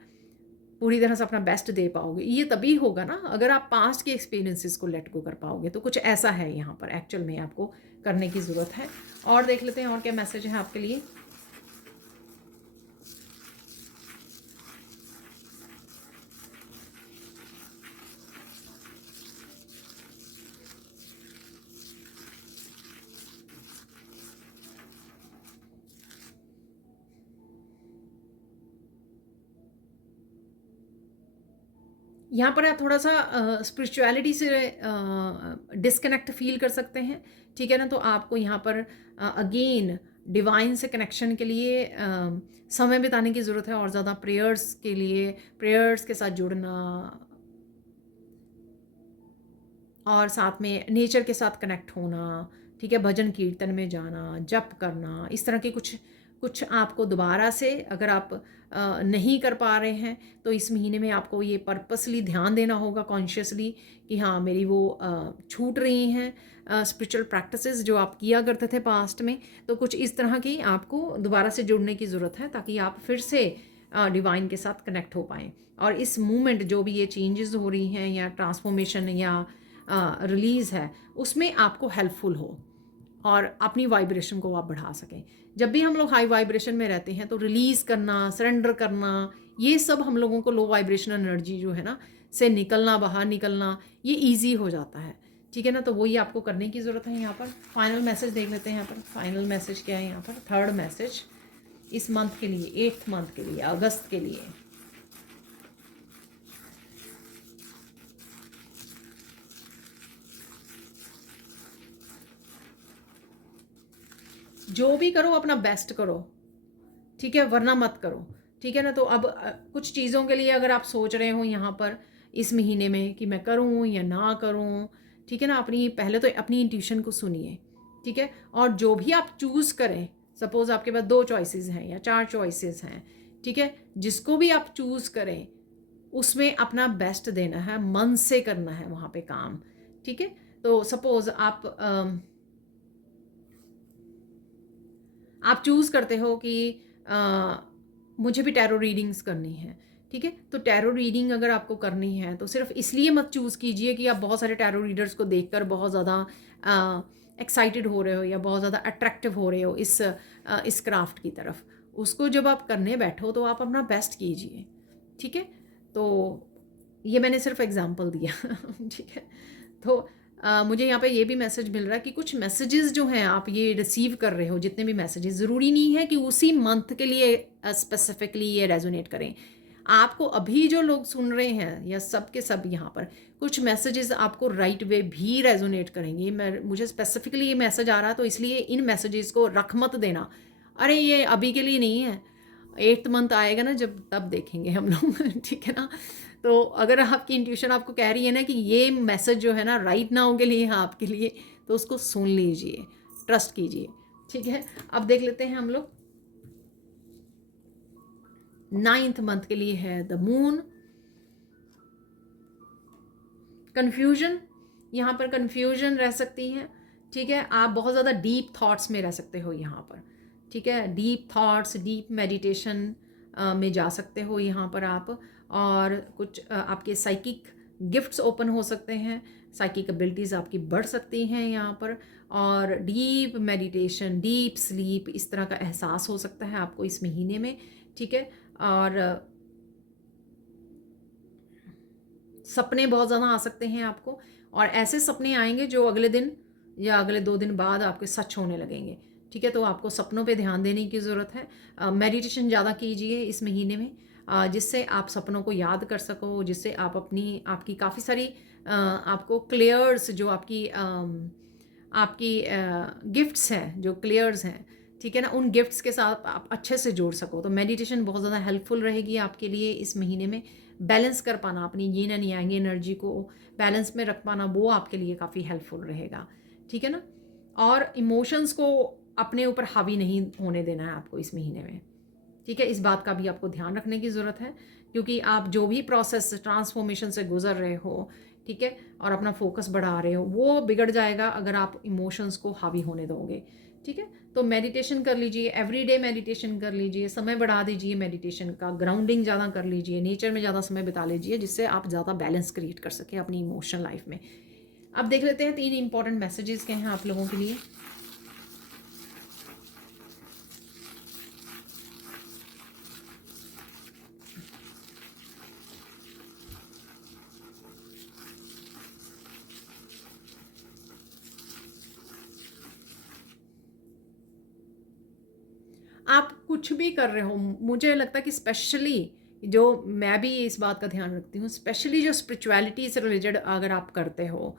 पूरी तरह से अपना बेस्ट दे पाओगे। ये तभी होगा ना अगर आप पास्ट के एक्सपीरियंसेस को लेट गो कर पाओगे। तो कुछ ऐसा है यहाँ पर एक्चुअल में आपको करने की ज़रूरत है। और देख लेते हैं और क्या मैसेज है आपके लिए। यहाँ पर आप थोड़ा सा स्पिरिचुअलिटी से डिस्कनेक्ट फील कर सकते हैं, ठीक है ना। तो आपको यहाँ पर अगेन डिवाइन से कनेक्शन के लिए समय बिताने की ज़रूरत है, और ज़्यादा प्रेयर्स के लिए, प्रेयर्स के साथ जुड़ना, और साथ में नेचर के साथ कनेक्ट होना, ठीक है, भजन कीर्तन में जाना, जप करना, इस तरह के कुछ कुछ आपको दोबारा से, अगर आप नहीं कर पा रहे हैं तो इस महीने में आपको ये पर्पसली ध्यान देना होगा कॉन्शियसली कि हाँ मेरी वो छूट रही हैं स्पिरिचुअल प्रैक्टिसेस जो आप किया करते थे पास्ट में। तो कुछ इस तरह की आपको दोबारा से जुड़ने की ज़रूरत है ताकि आप फिर से डिवाइन के साथ कनेक्ट हो पाएँ, और इस मूवमेंट जो भी ये चेंजेस हो रही हैं या ट्रांसफॉर्मेशन या रिलीज़ है उसमें आपको हेल्पफुल हो और अपनी वाइब्रेशन को आप बढ़ा सकें। जब भी हम लोग हाई वाइब्रेशन में रहते हैं तो रिलीज़ करना, सरेंडर करना, ये सब हम लोगों को लो वाइब्रेशन एनर्जी जो है ना से निकलना, बाहर निकलना, ये ईजी हो जाता है, ठीक है ना। तो वही आपको करने की ज़रूरत है। यहाँ पर फाइनल मैसेज देख लेते हैं। यहाँ पर फाइनल मैसेज क्या है, यहाँ पर थर्ड मैसेज इस मंथ के लिए, 8th मंथ के लिए, अगस्त के लिए। जो भी करो अपना बेस्ट करो, ठीक है, वरना मत करो, ठीक है ना। तो अब कुछ चीज़ों के लिए अगर आप सोच रहे हो यहाँ पर इस महीने में कि मैं करूँ या ना करूँ, ठीक है ना, अपनी पहले तो अपनी इंट्यूशन को सुनिए, ठीक है। और जो भी आप चूज़ करें, सपोज़ आपके पास 2 चॉइसेस हैं या 4 चॉइसेस हैं, ठीक है, जिसको भी आप चूज़ करें उसमें अपना बेस्ट देना है, मन से करना है वहाँ पे काम, ठीक है। तो सपोज़ आप चूज़ करते हो कि मुझे भी टैरो रीडिंग्स करनी है, ठीक है। तो टैरो रीडिंग अगर आपको करनी है तो सिर्फ इसलिए मत चूज़ कीजिए कि आप बहुत सारे टैरो रीडर्स को देखकर बहुत ज़्यादा एक्साइटेड हो रहे हो या बहुत ज़्यादा अट्रैक्टिव हो रहे हो इस क्राफ्ट की तरफ। उसको जब आप करने बैठो तो आप अपना बेस्ट कीजिए, ठीक है। तो ये मैंने सिर्फ एग्जांपल दिया ठीक है। तो मुझे यहाँ पे ये भी मैसेज मिल रहा है कि कुछ मैसेजेस जो हैं आप ये रिसीव कर रहे हो, जितने भी मैसेजेस, ज़रूरी नहीं है कि उसी मंथ के लिए स्पेसिफिकली ये रेजोनेट करें। आपको अभी जो लोग सुन रहे हैं या सब के सब यहाँ पर कुछ मैसेजेस आपको राइट वे भी रेजोनेट करेंगे। मुझे स्पेसिफिकली ये मैसेज आ रहा है तो इसलिए इन मैसेजेस को रख मत देना, अरे ये अभी के लिए नहीं है, 8th मंथ आएगा ना जब, तब देखेंगे हम लोग ठीक है ना। तो अगर आपकी इंट्यूशन आपको कह रही है ना कि ये मैसेज जो है ना राइट नाउ के लिए है आपके लिए, तो उसको सुन लीजिए, ट्रस्ट कीजिए, ठीक है। अब देख लेते हैं हम लोग 9th मंथ के लिए है द मून। कन्फ्यूजन, यहाँ पर कन्फ्यूजन रह सकती है, ठीक है, आप बहुत ज़्यादा डीप थॉट्स में रह सकते हो यहाँ पर। ठीक है, डीप थॉट्स, डीप मेडिटेशन में जा सकते हो यहाँ पर आप। और कुछ आपके साइकिक गिफ्ट्स ओपन हो सकते हैं, साइकिक एबिलिटीज़ आपकी बढ़ सकती हैं यहाँ पर। और डीप मेडिटेशन, डीप स्लीप, इस तरह का एहसास हो सकता है आपको इस महीने में। ठीक है, और सपने बहुत ज़्यादा आ सकते हैं आपको, और ऐसे सपने आएंगे जो अगले दिन या अगले 2 दिन बाद आपके सच होने लगेंगे। ठीक है, तो आपको सपनों पे ध्यान देने की ज़रूरत है। मेडिटेशन ज़्यादा कीजिए इस महीने में, जिससे आप सपनों को याद कर सको, जिससे आप आपकी काफ़ी सारी आपको क्लियर्स, जो आपकी गिफ्ट्स हैं, जो क्लियर्स हैं, ठीक है ना, उन गिफ्ट्स के साथ आप अच्छे से जोड़ सको। तो मेडिटेशन बहुत ज़्यादा हेल्पफुल रहेगी आपके लिए इस महीने में। बैलेंस कर पाना अपनी यिन एंड यांग एनर्जी को बैलेंस में रख पाना, वो आपके लिए काफ़ी हेल्पफुल रहेगा। ठीक है ना, और इमोशंस को अपने ऊपर हावी नहीं होने देना है आपको इस महीने में। ठीक है, इस बात का भी आपको ध्यान रखने की ज़रूरत है, क्योंकि आप जो भी प्रोसेस ट्रांसफॉर्मेशन से गुजर रहे हो, ठीक है, और अपना फोकस बढ़ा रहे हो, वो बिगड़ जाएगा अगर आप इमोशंस को हावी होने दोगे। ठीक है, तो मेडिटेशन कर लीजिए, एवरीडे मेडिटेशन कर लीजिए, समय बढ़ा दीजिए मेडिटेशन का, ग्राउंडिंग ज़्यादा कर लीजिए, नेचर में ज़्यादा समय बिता लीजिए, जिससे आप ज़्यादा बैलेंस क्रिएट कर सकें अपनी इमोशनल लाइफ में। अब देख लेते हैं 3 इंपॉर्टेंट मैसेजेस के हैं आप लोगों के लिए। आप कुछ भी कर रहे हो, मुझे लगता है कि स्पेशली जो मैं भी इस बात का ध्यान रखती हूँ, स्पेशली जो स्पिरिचुअलिटी से रिलेटेड अगर आप करते हो,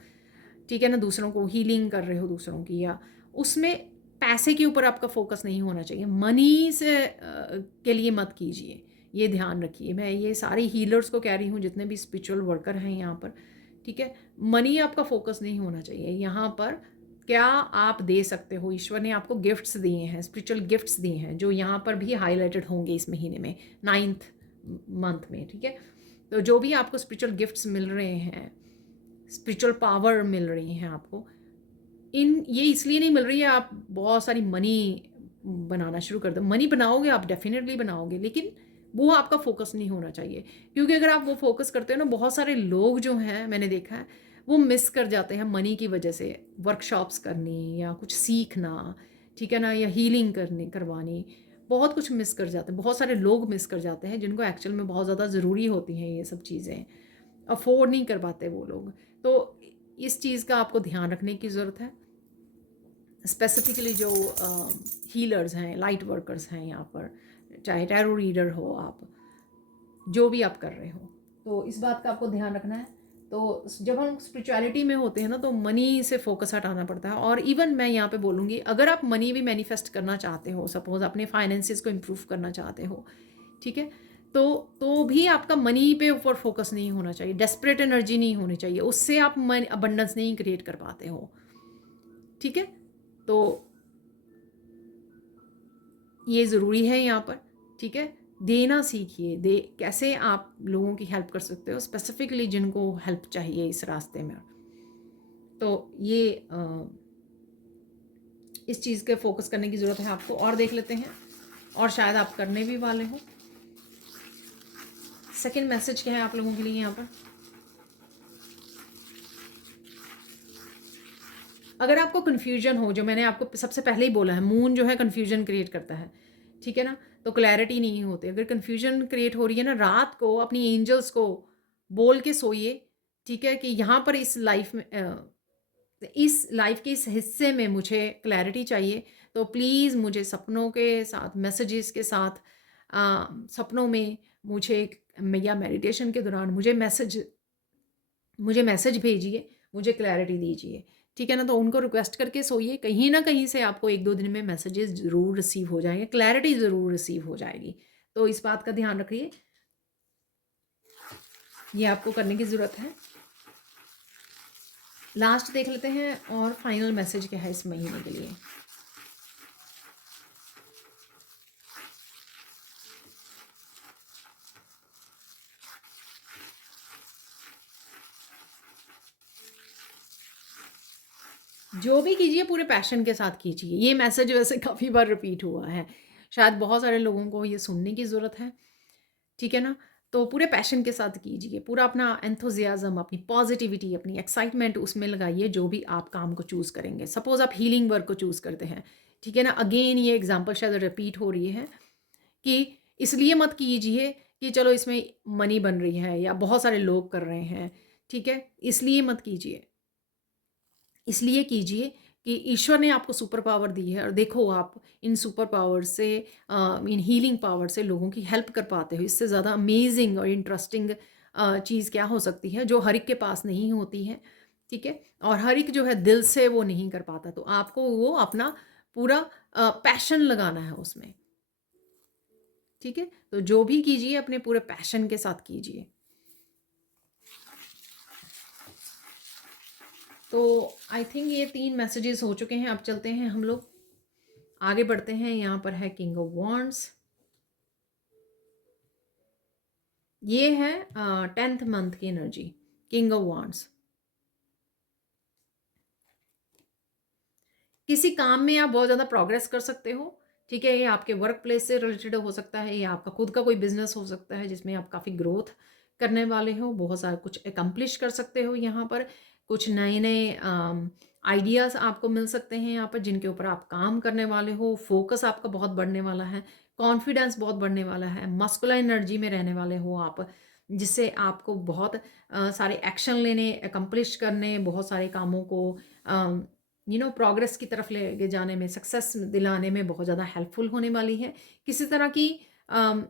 ठीक है ना, दूसरों को हीलिंग कर रहे हो दूसरों की, या उसमें पैसे के ऊपर आपका फोकस नहीं होना चाहिए। मनी से के लिए मत कीजिए, ये ध्यान रखिए। मैं ये सारे हीलर्स को कह रही हूँ, जितने भी स्पिरिचुअल वर्कर हैं यहाँ पर। ठीक है, मनी आपका फोकस नहीं होना चाहिए यहाँ पर। क्या आप दे सकते हो, ईश्वर ने आपको गिफ्ट्स दिए हैं, स्पिरिचुअल गिफ्ट्स दिए हैं, जो यहाँ पर भी हाईलाइटेड होंगे इस महीने में, 9th मंथ में। ठीक है, तो जो भी आपको स्पिरिचुअल गिफ्ट्स मिल रहे हैं, स्पिरिचुअल पावर मिल रही हैं आपको, ये इसलिए नहीं मिल रही है आप बहुत सारी मनी बनाना शुरू कर दो। मनी बनाओगे आप, डेफिनेटली बनाओगे, लेकिन वो आपका फोकस नहीं होना चाहिए। क्योंकि अगर आप वो फोकस करते हो ना, बहुत सारे लोग जो हैं, मैंने देखा है, वो मिस कर जाते हैं मनी की वजह से वर्कशॉप्स करनी या कुछ सीखना, ठीक है ना, या हीलिंग करवानी, बहुत कुछ मिस कर जाते हैं। बहुत सारे लोग मिस कर जाते हैं जिनको एक्चुअल में बहुत ज़्यादा ज़रूरी होती हैं ये सब चीज़ें, अफोर्ड नहीं कर पाते वो लोग। तो इस चीज़ का आपको ध्यान रखने की ज़रूरत है। स्पेसिफिकली जो हीलर्स हैं, लाइट वर्कर्स हैं यहाँ पर, चाहे टैरो रीडर हो आप, जो भी आप कर रहे हो, तो इस बात का आपको ध्यान रखना है। तो जब हम स्पिरिचुअलिटी में होते हैं ना, तो मनी से फोकस हटाना पड़ता है। और इवन मैं यहाँ पे बोलूँगी, अगर आप मनी भी मैनिफेस्ट करना चाहते हो, सपोज अपने फाइनेंसिस को इम्प्रूव करना चाहते हो, ठीक है, तो भी आपका मनी पे ऊपर फोकस नहीं होना चाहिए, डेस्परेट एनर्जी नहीं होनी चाहिए, उससे आप अबंडेंस नहीं क्रिएट कर पाते हो। ठीक है, तो ये ज़रूरी है यहाँ पर। ठीक है, देना सीखिए, कैसे आप लोगों की हेल्प कर सकते हो, स्पेसिफिकली जिनको हेल्प चाहिए इस रास्ते में। तो ये इस चीज़ के फोकस करने की ज़रूरत है आपको। और देख लेते हैं, और शायद आप करने भी वाले हो। सेकंड मैसेज क्या है आप लोगों के लिए यहाँ पर? अगर आपको कन्फ्यूजन हो, जो मैंने आपको सबसे पहले ही बोला है, मून जो है कन्फ्यूजन क्रिएट करता है, ठीक है ना, तो क्लैरिटी नहीं होती। अगर कन्फ्यूजन क्रिएट हो रही है ना, रात को अपनी एंजल्स को बोल के सोइए, ठीक है, कि यहाँ पर इस लाइफ के इस हिस्से में मुझे क्लैरिटी चाहिए, तो प्लीज़ मुझे सपनों के साथ, मैसेजेस के साथ, सपनों में मुझे, या मेडिटेशन के दौरान मुझे मैसेज भेजिए, मुझे क्लैरिटी दीजिए। ठीक है ना, तो उनको रिक्वेस्ट करके सोइए, कहीं ना कहीं से आपको 1-2 दिन में मैसेजेस ज़रूर रिसीव हो जाएंगे, क्लैरिटी ज़रूर रिसीव हो जाएगी। तो इस बात का ध्यान रखिए, ये आपको करने की ज़रूरत है। लास्ट देख लेते हैं, और फाइनल मैसेज क्या है इस महीने के लिए। जो भी कीजिए पूरे पैशन के साथ कीजिए। ये मैसेज वैसे काफ़ी बार रिपीट हुआ है। शायद बहुत सारे लोगों को ये सुनने की ज़रूरत है, ठीक है ना? तो पूरे पैशन के साथ कीजिए, पूरा अपना एंथुसियाज़्म, अपनी पॉज़िटिविटी, अपनी एक्साइटमेंट उसमें लगाइए जो भी आप काम को चूज़ करेंगे। सपोज़ आप हीलिंग वर्क को चूज़ करते हैं, ठीक है ना? अगेन ये एग्ज़ाम्पल शायद रिपीट हो रही है कि इसलिए मत कीजिए कि चलो इसमें मनी बन रही है या बहुत सारे लोग कर रहे हैं, ठीक है? इसलिए मत कीजिए। इसलिए कीजिए कि ईश्वर ने आपको सुपर पावर दी है और देखो आप इन सुपर पावर से इन हीलिंग पावर से लोगों की हेल्प कर पाते हो। इससे ज़्यादा अमेजिंग और इंटरेस्टिंग चीज़ क्या हो सकती है जो हर एक के पास नहीं होती है, ठीक है? और हर एक जो है दिल से वो नहीं कर पाता, तो आपको वो अपना पूरा पैशन लगाना है उसमें, ठीक है? तो जो भी कीजिए अपने पूरे पैशन के साथ कीजिए। तो आई थिंक ये 3 मैसेजेस हो चुके हैं। अब चलते हैं हम लोग आगे बढ़ते हैं। यहाँ पर है किंग ऑफ वॉन्ड्स। ये है 10th मंथ की एनर्जी, किंग ऑफ वॉन्ड्स। किसी काम में आप बहुत ज़्यादा प्रोग्रेस कर सकते हो, ठीक है? ये आपके वर्क प्लेस से रिलेटेड हो सकता है, या आपका खुद का कोई बिजनेस हो सकता है जिसमें आप काफ़ी ग्रोथ करने वाले हो, बहुत सारा कुछ एकम्प्लिश कर सकते हो यहाँ पर। कुछ नए नए आइडियाज़ आपको मिल सकते हैं यहाँ पर जिनके ऊपर आप काम करने वाले हो। फोकस आपका बहुत बढ़ने वाला है, कॉन्फिडेंस बहुत बढ़ने वाला है, मस्कुलाइन एनर्जी में रहने वाले हो आप, जिससे आपको बहुत सारे एक्शन लेने, एकम्प्लिश करने, बहुत सारे कामों को प्रोग्रेस की तरफ लेके जाने में, सक्सेस दिलाने में बहुत ज़्यादा हेल्पफुल होने वाली है। किसी तरह की अम,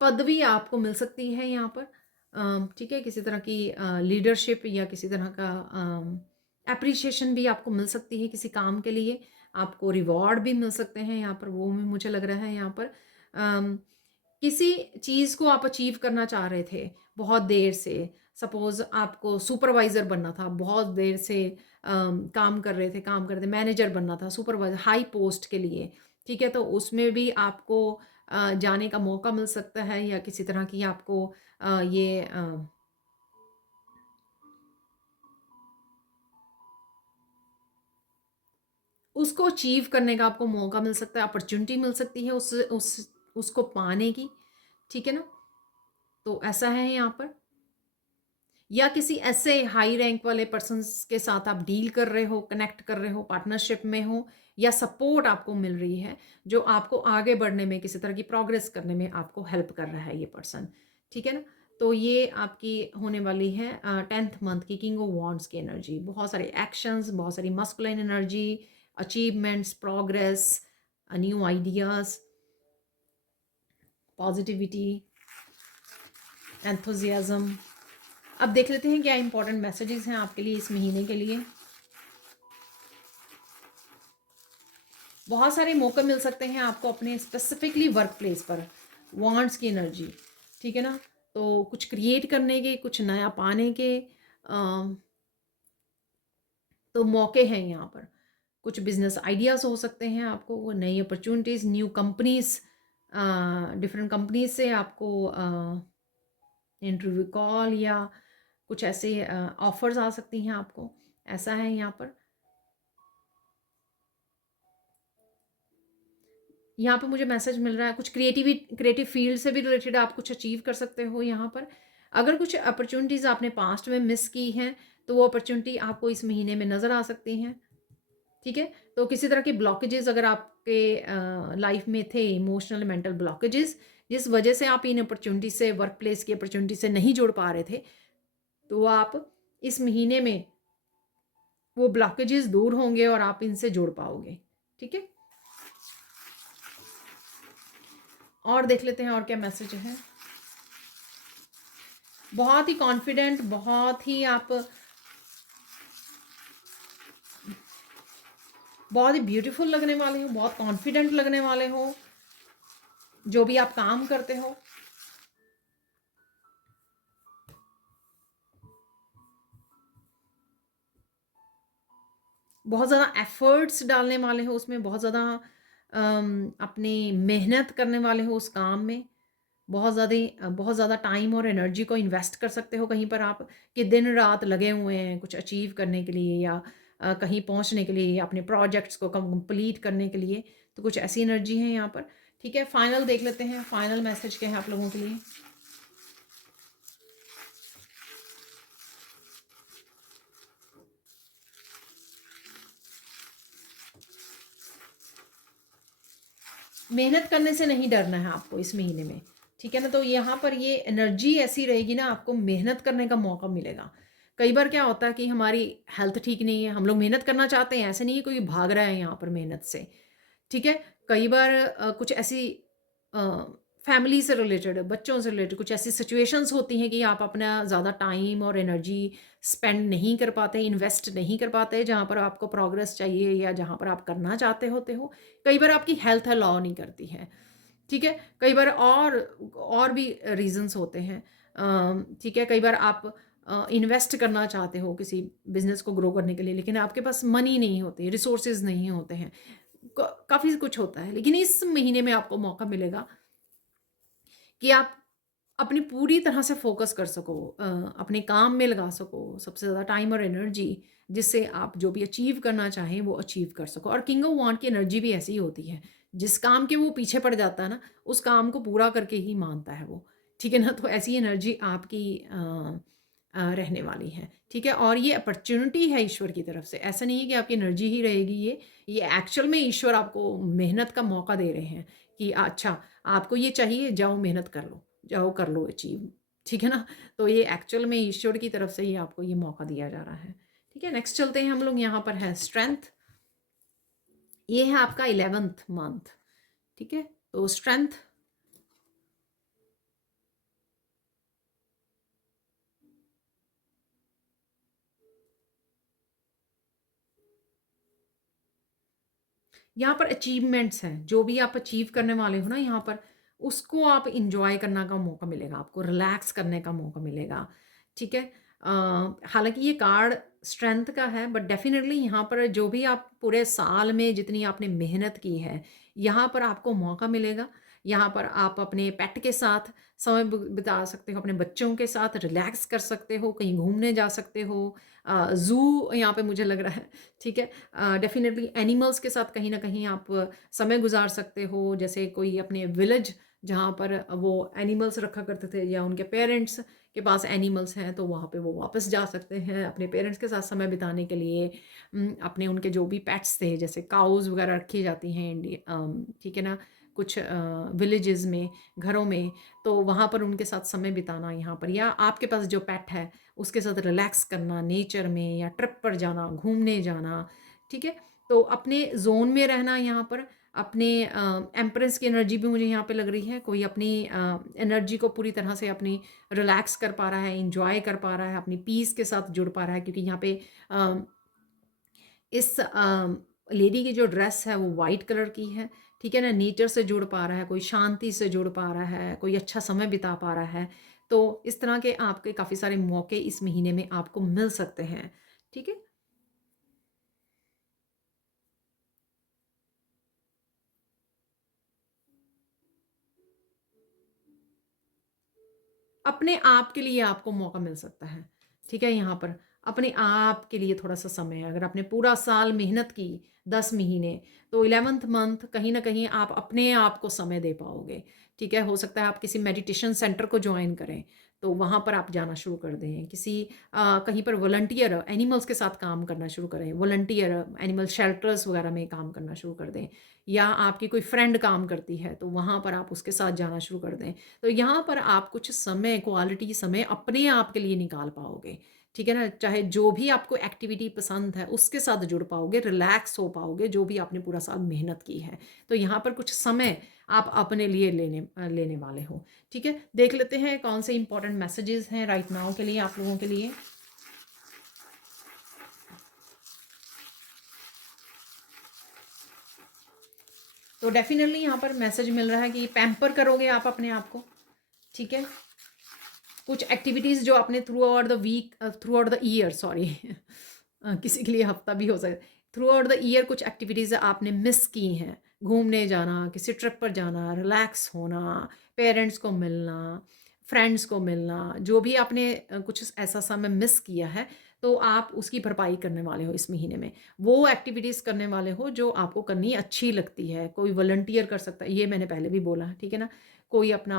पदवी आपको मिल सकती है यहाँ पर, ठीक है? किसी तरह की लीडरशिप या किसी तरह का एप्रिसिएशन भी आपको मिल सकती है किसी काम के लिए। आपको रिवॉर्ड भी मिल सकते हैं यहाँ पर, वो भी मुझे लग रहा है यहाँ पर। किसी चीज़ को आप अचीव करना चाह रहे थे बहुत देर से, सपोज़ आपको सुपरवाइज़र बनना था, बहुत देर से काम कर रहे थे, मैनेजर बनना था, सुपरवाइज़र हाई पोस्ट के लिए, ठीक है? तो उसमें भी आपको जाने का मौका मिल सकता है, या किसी तरह की आपको ये उसको अचीव करने का आपको मौका मिल सकता है, अपॉर्च्युनिटी मिल सकती है उसको पाने की, ठीक है ना? तो ऐसा है यहाँ पर। या किसी ऐसे हाई रैंक वाले पर्सन्स के साथ आप डील कर रहे हो, कनेक्ट कर रहे हो, पार्टनरशिप में हो, या सपोर्ट आपको मिल रही है जो आपको आगे बढ़ने में, किसी तरह की प्रोग्रेस करने में आपको हेल्प कर रहा है ये पर्सन, ठीक है ना? तो ये आपकी होने वाली है 10th मंथ की किंग ऑफ वॉन्ड्स की एनर्जी। बहुत सारे एक्शंस, बहुत सारी masculine energy, achievements, progress, new ideas, positivity, enthusiasm. अब देख लेते हैं क्या इंपॉर्टेंट मैसेजेस हैं आपके लिए इस महीने के लिए। बहुत सारे मौके मिल सकते हैं आपको अपने स्पेसिफिकली वर्क प्लेस पर, वांट्स की एनर्जी, ठीक है ना? तो कुछ क्रिएट करने के, कुछ नया पाने के तो मौके हैं यहाँ पर। कुछ बिजनेस आइडियाज़ हो सकते हैं आपको, वो नई opportunities, new companies, different companies से आपको इंटरव्यू कॉल या कुछ ऐसे ऑफर्स आ सकती हैं आपको, ऐसा है यहाँ पर। यहाँ पे मुझे मैसेज मिल रहा है कुछ क्रिएटिव फील्ड से भी रिलेटेड आप कुछ अचीव कर सकते हो यहाँ पर। अगर कुछ अपॉर्चुनिटीज़ आपने पास्ट में मिस की हैं तो वो अपॉर्चुनिटी आपको इस महीने में नज़र आ सकती हैं, ठीक है? तो किसी तरह के ब्लॉकेजेस अगर आपके लाइफ में थे, इमोशनल मेंटल ब्लॉकेजेस, जिस वजह से आप इन अपॉर्चुनिटी से, वर्क प्लेस की अपॉर्चुनिटी से नहीं जुड़ पा रहे थे, तो आप इस महीने में वो ब्लॉकेजेस दूर होंगे और आप इनसे जुड़ पाओगे, ठीक है? और देख लेते हैं और क्या मैसेज है। बहुत ही कॉन्फिडेंट, बहुत ही ब्यूटीफुल लगने वाले हो, बहुत कॉन्फिडेंट लगने वाले हो जो भी आप काम करते हो। बहुत ज़्यादा एफर्ट्स डालने वाले हो उसमें, बहुत ज़्यादा अपनी मेहनत करने वाले हो उस काम में, बहुत ज़्यादा टाइम और एनर्जी को इन्वेस्ट कर सकते हो कहीं पर आप, कि दिन रात लगे हुए हैं कुछ अचीव करने के लिए या कहीं पहुंचने के लिए या अपने प्रोजेक्ट्स को कंप्लीट करने के लिए। तो कुछ ऐसी एनर्जी है यहाँ पर। ठीक है, फाइनल देख लेते हैं, फाइनल मैसेज क्या है आप लोगों के लिए। मेहनत करने से नहीं डरना है आपको इस महीने में, ठीक है ना। तो यहाँ पर ये एनर्जी ऐसी रहेगी ना, आपको मेहनत करने का मौका मिलेगा। कई बार क्या होता है कि हमारी हेल्थ ठीक नहीं है, हम लोग मेहनत करना चाहते हैं, ऐसे नहीं है कोई भाग रहा है यहाँ पर मेहनत से, ठीक है। कई बार कुछ ऐसी फैमिली से रिलेटेड, बच्चों से रिलेटेड कुछ ऐसी सिचुएशंस होती हैं कि आप अपना ज़्यादा टाइम और एनर्जी स्पेंड नहीं कर पाते, इन्वेस्ट नहीं कर पाते जहाँ पर आपको प्रोग्रेस चाहिए या जहाँ पर आप करना चाहते होते हो। कई बार आपकी हेल्थ अलाउ नहीं करती है, ठीक है। कई बार और भी रीजंस होते हैं, ठीक है। कई बार आप इन्वेस्ट करना चाहते हो किसी बिजनेस को ग्रो करने के लिए, लेकिन आपके पास मनी नहीं होती, रिसोर्सेज नहीं होते हैं, काफ़ी कुछ होता है। लेकिन इस महीने में आपको मौका मिलेगा कि आप अपनी पूरी तरह से फोकस कर सको, अपने काम में लगा सको सबसे ज़्यादा टाइम और एनर्जी, जिससे आप जो भी अचीव करना चाहें वो अचीव कर सको। और किंग ऑफ वांड की एनर्जी भी ऐसी ही होती है, जिस काम के वो पीछे पड़ जाता है ना, उस काम को पूरा करके ही मानता है वो, ठीक है ना। तो ऐसी एनर्जी आपकी रहने वाली है, ठीक है। और ये अपॉर्चुनिटी है ईश्वर की तरफ से, ऐसा नहीं है कि आपकी एनर्जी ही रहेगी, ये एक्चुअल में ईश्वर आपको मेहनत का मौका दे रहे हैं कि अच्छा आपको ये चाहिए, जाओ मेहनत कर लो, जाओ कर लो अचीव, ठीक है ना। तो ये एक्चुअल में ईश्वर की तरफ से ही आपको ये मौका दिया जा रहा है, ठीक है। नेक्स्ट चलते हैं हम लोग, यहाँ पर है स्ट्रेंथ। ये है आपका 11th मंथ, ठीक है। तो स्ट्रेंथ, यहाँ पर अचीवमेंट्स हैं, जो भी आप अचीव करने वाले हो ना यहाँ पर, उसको आप इंजॉय करने का मौका मिलेगा, आपको रिलैक्स करने का मौका मिलेगा, ठीक है। हालांकि ये कार्ड स्ट्रेंथ का है, बट डेफिनेटली यहाँ पर जो भी आप पूरे साल में जितनी आपने मेहनत की है, यहाँ पर आपको मौका मिलेगा। यहाँ पर आप अपने पेट के साथ समय बिता सकते हो, अपने बच्चों के साथ रिलैक्स कर सकते हो, कहीं घूमने जा सकते हो, ज़ू यहाँ पे मुझे लग रहा है, ठीक है। डेफिनेटली एनिमल्स के साथ कहीं ना कहीं आप समय गुजार सकते हो, जैसे कोई अपने विलेज जहाँ पर वो एनिमल्स रखा करते थे या उनके पेरेंट्स के पास एनिमल्स हैं, तो वहाँ पे वो वापस जा सकते हैं अपने पेरेंट्स के साथ समय बिताने के लिए। अपने उनके जो भी पेट्स थे, जैसे काउज वगैरह रखी जाती हैं इंडिया, ठीक है ना, कुछ विलेजेस में, घरों में, तो वहाँ पर उनके साथ समय बिताना यहाँ पर, या आपके पास जो पेट है उसके साथ रिलैक्स करना नेचर में, या ट्रिप पर जाना, घूमने जाना, ठीक है। तो अपने जोन में रहना यहाँ पर, अपने एम्प्रेस की एनर्जी भी मुझे यहाँ पे लग रही है, कोई अपनी एनर्जी को पूरी तरह से अपनी रिलैक्स कर पा रहा है, इंजॉय कर पा रहा है, अपनी पीस के साथ जुड़ पा रहा है, क्योंकि यहाँ पे अ, इस लेडी की जो ड्रेस है वो वाइट कलर की है, ठीक है ना। नेचर से जुड़ पा रहा है, कोई शांति से जुड़ पा रहा है, कोई अच्छा समय बिता पा रहा है। तो इस तरह के आपके काफ़ी सारे मौके इस महीने में आपको मिल सकते हैं, ठीक है। अपने आप के लिए आपको मौका मिल सकता है, ठीक है। यहाँ पर अपने आप के लिए थोड़ा सा समय, अगर आपने पूरा साल मेहनत की 10 महीने, तो 11th मंथ कहीं ना कहीं आप अपने आप को समय दे पाओगे, ठीक है। हो सकता है आप किसी मेडिटेशन सेंटर को ज्वाइन करें, तो वहाँ पर आप जाना शुरू कर दें, किसी कहीं पर वॉलंटियर एनिमल्स के साथ काम करना शुरू करें, वॉलंटियर एनिमल शेल्टर्स वगैरह में काम करना शुरू कर दें, या आपकी कोई फ्रेंड काम करती है तो वहाँ पर आप उसके साथ जाना शुरू कर दें। तो यहाँ पर आप कुछ समय, क्वालिटी समय अपने आप के लिए निकाल पाओगे, ठीक है ना। चाहे जो भी आपको एक्टिविटी पसंद है उसके साथ जुड़ पाओगे, रिलैक्स हो पाओगे, जो भी आपने पूरा साल मेहनत की है। तो यहाँ पर कुछ समय आप अपने लिए लेने वाले हो, ठीक है। देख लेते हैं कौन से इंपॉर्टेंट मैसेजेस हैं राइट नाउ के लिए, आप लोगों के लिए। तो डेफिनेटली यहाँ पर मैसेज मिल रहा है कि पैम्पर करोगे आप अपने आप को, ठीक है। कुछ एक्टिविटीज़ जो आपने throughout the week, throughout the year, sorry किसी के लिए हफ्ता भी हो सकता है, थ्रू आउट द ईयर कुछ एक्टिविटीज़ आपने मिस की हैं, घूमने जाना, किसी ट्रिप पर जाना, रिलैक्स होना, पेरेंट्स को मिलना, फ्रेंड्स को मिलना, जो भी आपने कुछ ऐसा समय मिस किया है, तो आप उसकी भरपाई करने वाले हो इस महीने में। वो एक्टिविटीज़ करने वाले हो जो आपको करनी अच्छी लगती है। कोई वॉलंटियर कर सकता है, ये मैंने पहले भी बोला, ठीक है ना? कोई अपना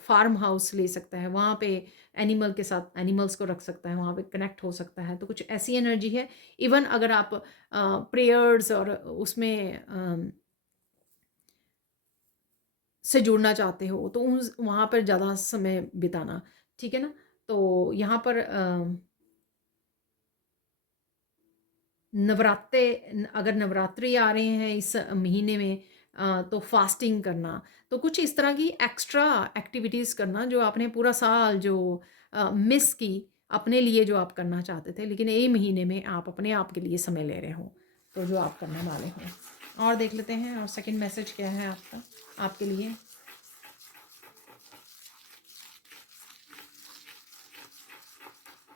फार्म हाउस ले सकता है, वहाँ पे एनिमल्स को रख सकता है, वहाँ पे कनेक्ट हो सकता है। तो कुछ ऐसी एनर्जी है। इवन अगर आप प्रेयर्स और उसमें से जुड़ना चाहते हो तो उस वहाँ पर ज़्यादा समय बिताना, ठीक है ना? तो यहाँ पर अगर नवरात्रि आ रहे हैं इस महीने में, तो फास्टिंग करना, तो कुछ इस तरह की एक्स्ट्रा एक्टिविटीज़ करना जो आपने पूरा साल जो मिस की अपने लिए, जो आप करना चाहते थे, लेकिन ये महीने में आप अपने आप के लिए समय ले रहे हो, तो जो आप करने वाले हो। और देख लेते हैं और सेकंड मैसेज क्या है आपका, आपके लिए।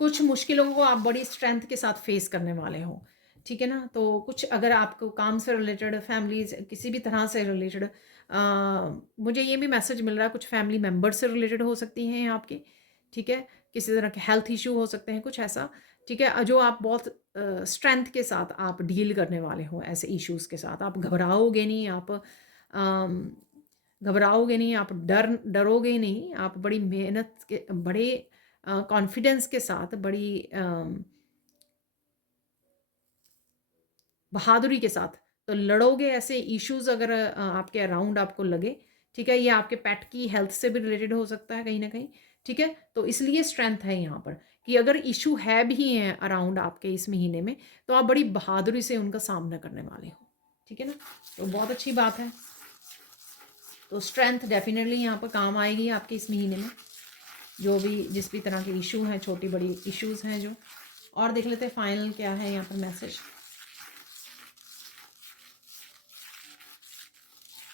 कुछ मुश्किलों को आप बड़ी स्ट्रेंथ के साथ फेस करने वाले हो, ठीक है ना? तो कुछ अगर आपको काम से रिलेटेड, फैमिली से, किसी भी तरह से रिलेटेड, मुझे ये भी मैसेज मिल रहा है कुछ फैमिली मेंबर से रिलेटेड हो सकती हैं आपकी, ठीक है? किसी तरह के हेल्थ इशू हो सकते हैं, कुछ ऐसा, ठीक है? जो आप बहुत स्ट्रेंथ के साथ आप डील करने वाले हो ऐसे इश्यूज़ के साथ। आप घबराओगे नहीं, आप घबराओगे नहीं, आप डरोगे नहीं, आप बड़ी मेहनत के, बड़े कॉन्फिडेंस के साथ, बड़ी बहादुरी के साथ तो लड़ोगे ऐसे इश्यूज अगर आपके अराउंड आपको लगे, ठीक है? ये आपके पेट की हेल्थ से भी रिलेटेड हो सकता है कहीं ना कहीं, ठीक है? तो इसलिए स्ट्रेंथ है यहाँ पर कि अगर इशू है भी हैं अराउंड आपके इस महीने में, तो आप बड़ी बहादुरी से उनका सामना करने वाले हो, ठीक है ना? तो बहुत अच्छी बात है। तो स्ट्रेंथ डेफिनेटली यहाँ पर काम आएगी आपके इस महीने में, जो भी जिस भी तरह के इशू हैं, छोटी बड़ी इश्यूज हैं जो। और देख लेते हैं फाइनल क्या है यहाँ पर मैसेज।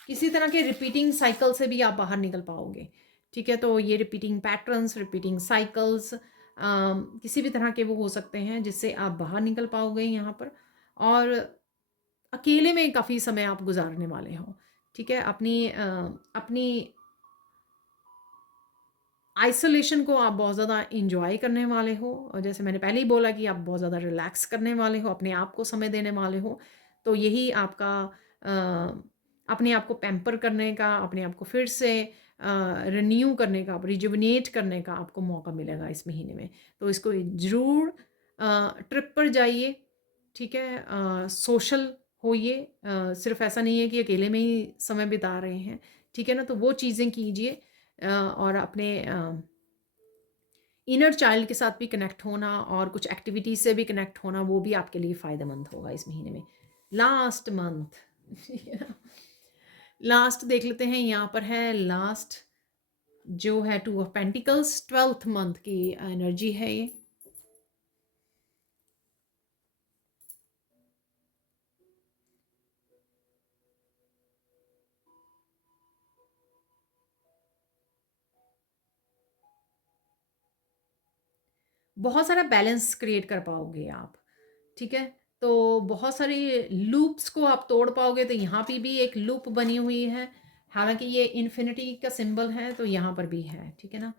किसी तरह के रिपीटिंग साइकिल से भी आप बाहर निकल पाओगे, ठीक है? तो ये रिपीटिंग पैटर्न्स, रिपीटिंग साइकिल्स, किसी भी तरह के वो हो सकते हैं जिससे आप बाहर निकल पाओगे यहाँ पर। और अकेले में काफ़ी समय आप गुजारने वाले हो, ठीक है? अपनी आइसोलेशन को आप बहुत ज़्यादा इंजॉय करने वाले हो, और जैसे मैंने पहले ही बोला कि आप बहुत ज़्यादा रिलैक्स करने वाले हो, अपने आप को समय देने वाले हो। तो यही आपका अपने आप को पैम्पर करने का, अपने आप को फिर से रिन्यू करने का, रिजुविनेट करने का आपको मौका मिलेगा इस महीने में। तो इसको ज़रूर ट्रिप पर जाइए, ठीक है? सोशल होइए, सिर्फ ऐसा नहीं है कि अकेले में ही समय बिता रहे हैं, ठीक है ना? तो वो चीज़ें कीजिए, और अपने इनर चाइल्ड के साथ भी कनेक्ट होना और कुछ एक्टिविटीज से भी कनेक्ट होना, वो भी आपके लिए फ़ायदेमंद होगा इस महीने में। लास्ट मंथ लास्ट देख लेते हैं, यहाँ पर है लास्ट जो है 2 ऑफ पेंटिकल्स, 12th मंथ की एनर्जी है ये। बहुत सारा बैलेंस क्रिएट कर पाओगे आप, ठीक है? तो बहुत सारी लूप्स को आप तोड़ पाओगे। तो यहाँ पे भी एक लूप बनी हुई है, हालांकि ये इन्फिनिटी का सिंबल है, तो यहाँ पर भी है, ठीक है ना?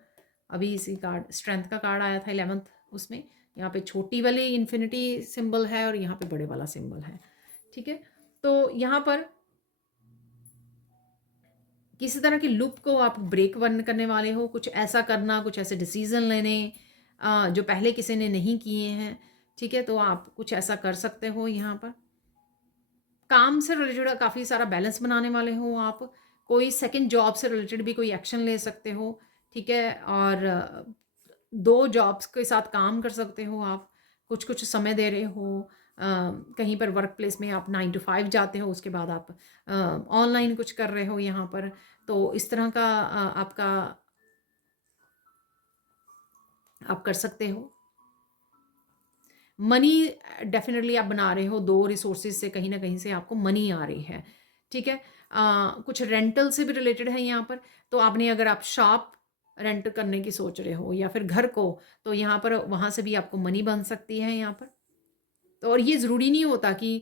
अभी इसी कार्ड स्ट्रेंथ का कार्ड आया था 11th, उसमें यहाँ पे छोटी वाली इन्फिनिटी सिंबल है और यहाँ पे बड़े वाला सिंबल है, ठीक है? तो यहाँ पर किसी तरह की लूप को आप ब्रेक वन करने वाले हो, कुछ ऐसा करना, कुछ ऐसे डिसीजन लेने जो पहले किसी ने नहीं किए हैं, ठीक है? तो आप कुछ ऐसा कर सकते हो यहाँ पर। काम से रिलेटेड काफ़ी सारा बैलेंस बनाने वाले हो आप। कोई सेकंड जॉब से रिलेटेड भी कोई एक्शन ले सकते हो, ठीक है? और 2 जॉब्स के साथ काम कर सकते हो आप। कुछ-कुछ समय दे रहे हो। कहीं पर वर्क प्लेस में आप 9 टू 5 जाते हो, उसके बाद आप ऑनलाइन कुछ कर रहे हो यहाँ पर। तो इस तरह का आपका आप कर सकते हो। मनी डेफिनेटली आप बना रहे हो, 2 रिसोर्सेज से कहीं न कहीं से आपको मनी आ रही है, ठीक है? कुछ रेंटल से भी रिलेटेड है यहाँ पर। तो आपने अगर आप शॉप रेंट करने की सोच रहे हो या फिर घर को, तो यहाँ पर वहाँ से भी आपको मनी बन सकती है यहाँ पर। तो और ये ज़रूरी नहीं होता कि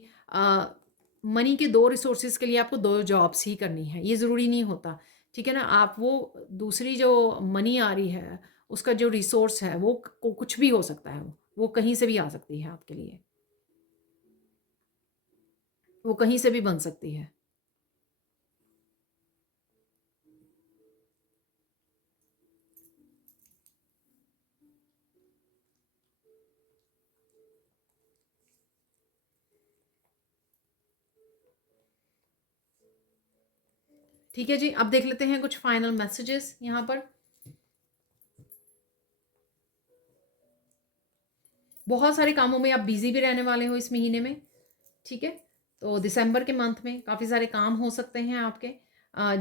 मनी के 2 रिसोर्सेज़ के लिए आपको 2 जॉब्स ही करनी है, ये ज़रूरी नहीं होता, ठीक है ना? आप वो दूसरी जो मनी आ रही है, उसका जो रिसोर्स है वो कुछ भी हो सकता है वो कहीं से भी आ सकती है आपके लिए, वो कहीं से भी बन सकती है। ठीक है जी, अब देख लेते हैं कुछ फाइनल मैसेजेस यहाँ पर। बहुत सारे कामों में आप बिज़ी भी रहने वाले हो इस महीने में, ठीक है? तो दिसंबर के मंथ में काफ़ी सारे काम हो सकते हैं आपके,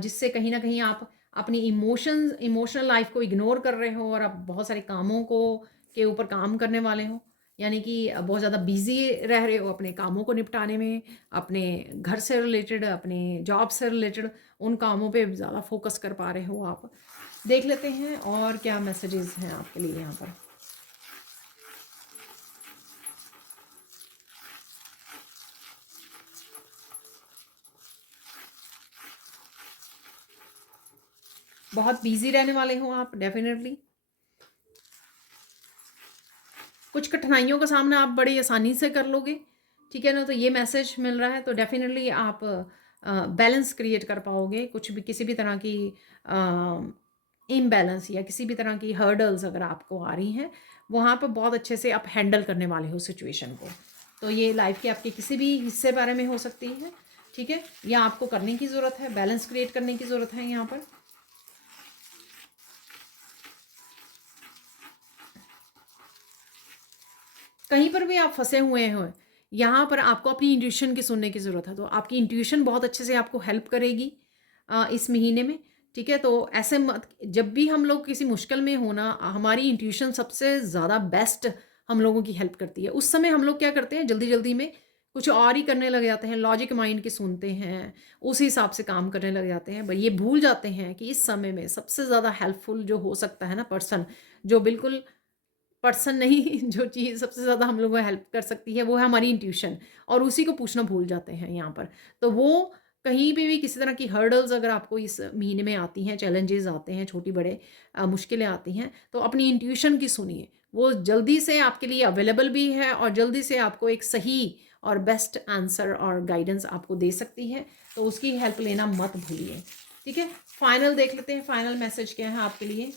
जिससे कहीं न कहीं आप अपनी इमोशनल लाइफ़ को इग्नोर कर रहे हो और आप बहुत सारे कामों को के ऊपर काम करने वाले हो। यानी कि बहुत ज़्यादा बिज़ी रह रहे हो अपने कामों को निपटाने में, अपने घर से रिलेटेड, अपने जॉब से रिलेटेड उन कामों पे ज़्यादा फ़ोकस कर पा रहे हो आप। देख लेते हैं और क्या मैसेजेस हैं आपके लिए यहाँ पर। बहुत बिज़ी रहने वाले हो आप डेफ़िनिटली। कुछ कठिनाइयों का सामना आप बड़ी आसानी से कर लोगे, ठीक है ना? तो ये मैसेज मिल रहा है, तो डेफ़िनिटली आप बैलेंस क्रिएट कर पाओगे। कुछ भी किसी भी तरह की इम्बैलेंस या किसी भी तरह की हर्डल्स अगर आपको आ रही हैं, वहाँ पे बहुत अच्छे से आप हैंडल करने वाले हो सिचुएशन को। तो ये लाइफ़ के आपके किसी भी हिस्से बारे में हो सकती है, ठीक है? या आपको करने की ज़रूरत है, बैलेंस क्रिएट करने की ज़रूरत है यहाँ पर। कहीं पर भी आप फँसे हुए हो, यहाँ पर आपको अपनी इंट्यूशन की सुनने की ज़रूरत है। तो आपकी इंट्यूशन बहुत अच्छे से आपको हेल्प करेगी इस महीने में, ठीक है? तो ऐसे मत जब भी हम लोग किसी मुश्किल में हो ना, हमारी इंट्यूशन सबसे ज़्यादा बेस्ट हम लोगों की हेल्प करती है। उस समय हम लोग क्या करते हैं, जल्दी-जल्दी में कुछ और ही करने लग जाते हैं, लॉजिक माइंड की सुनते हैं, उस हिसाब से काम करने लग जाते हैं। ब ये भूल जाते हैं कि इस समय में सबसे ज़्यादा हेल्पफुल जो हो सकता है ना पर्सन, जो बिल्कुल पर्सन नहीं जो चीज़ सबसे ज़्यादा हम लोगों को हेल्प कर सकती है वो है हमारी इंट्यूशन, और उसी को पूछना भूल जाते हैं यहाँ पर। तो वो कहीं पे भी किसी तरह की हर्डल्स अगर आपको इस महीने में आती हैं, चैलेंजेस आते हैं, छोटी-बड़े मुश्किलें आती हैं, तो अपनी इंट्यूशन की सुनिए। वो जल्दी से आपके लिए अवेलेबल भी है और जल्दी से आपको एक सही और बेस्ट आंसर और गाइडेंस आपको दे सकती है, तो उसकी हेल्प लेना मत भूलिए। ठीक है? फाइनल देख लेते हैं, फाइनल मैसेज क्या है आपके लिए?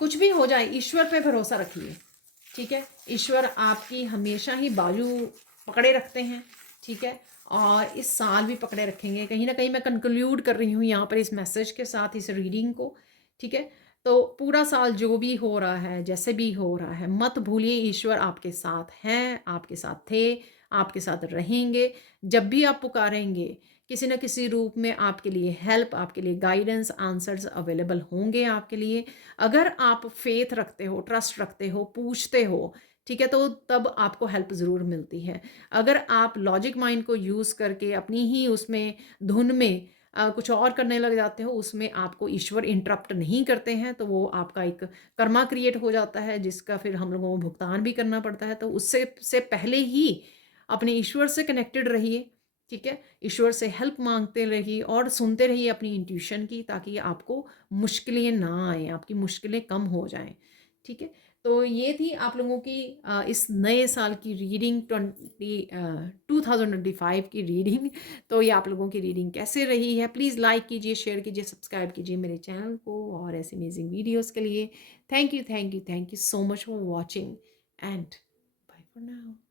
कुछ भी हो जाए ईश्वर पे भरोसा रखिए, ठीक है? ईश्वर आपकी हमेशा ही बाजू पकड़े रखते हैं, ठीक है? और इस साल भी पकड़े रखेंगे। कहीं न कहीं मैं कंक्लूड कर रही हूँ यहाँ पर इस मैसेज के साथ, इस रीडिंग को, ठीक है? तो पूरा साल जो भी हो रहा है, जैसे भी हो रहा है, मत भूलिए ईश्वर आपके साथ हैं, आपके साथ थे, आपके साथ रहेंगे। जब भी आप पुकारेंगे, किसी न किसी रूप में आपके लिए हेल्प, आपके लिए गाइडेंस, आंसर्स अवेलेबल होंगे आपके लिए। अगर आप फेथ रखते हो, ट्रस्ट रखते हो, पूछते हो, ठीक है? तो तब आपको हेल्प ज़रूर मिलती है। अगर आप लॉजिक माइंड को यूज़ करके अपनी ही उसमें धुन में कुछ और करने लग जाते हो, उसमें आपको ईश्वर इंटरप्ट नहीं करते हैं, तो वो आपका एक कर्मा क्रिएट हो जाता है, जिसका फिर हम लोगों को भुगतान भी करना पड़ता है। तो उससे पहले ही अपने ईश्वर से कनेक्टेड रहिए, ठीक है? ईश्वर से हेल्प माँगते रहिए और सुनते रहिए अपनी इंट्यूशन की, ताकि आपको मुश्किलें ना आएँ, आपकी मुश्किलें कम हो जाएँ, ठीक है? तो ये थी आप लोगों की इस नए साल की रीडिंग 2025 की रीडिंग। तो ये आप लोगों की रीडिंग कैसे रही है? प्लीज़ लाइक कीजिए, शेयर कीजिए, सब्सक्राइब कीजिए मेरे चैनल को और ऐसे अमेजिंग वीडियोज़ के लिए। Thank you, thank you, thank you so much for watching and bye for now.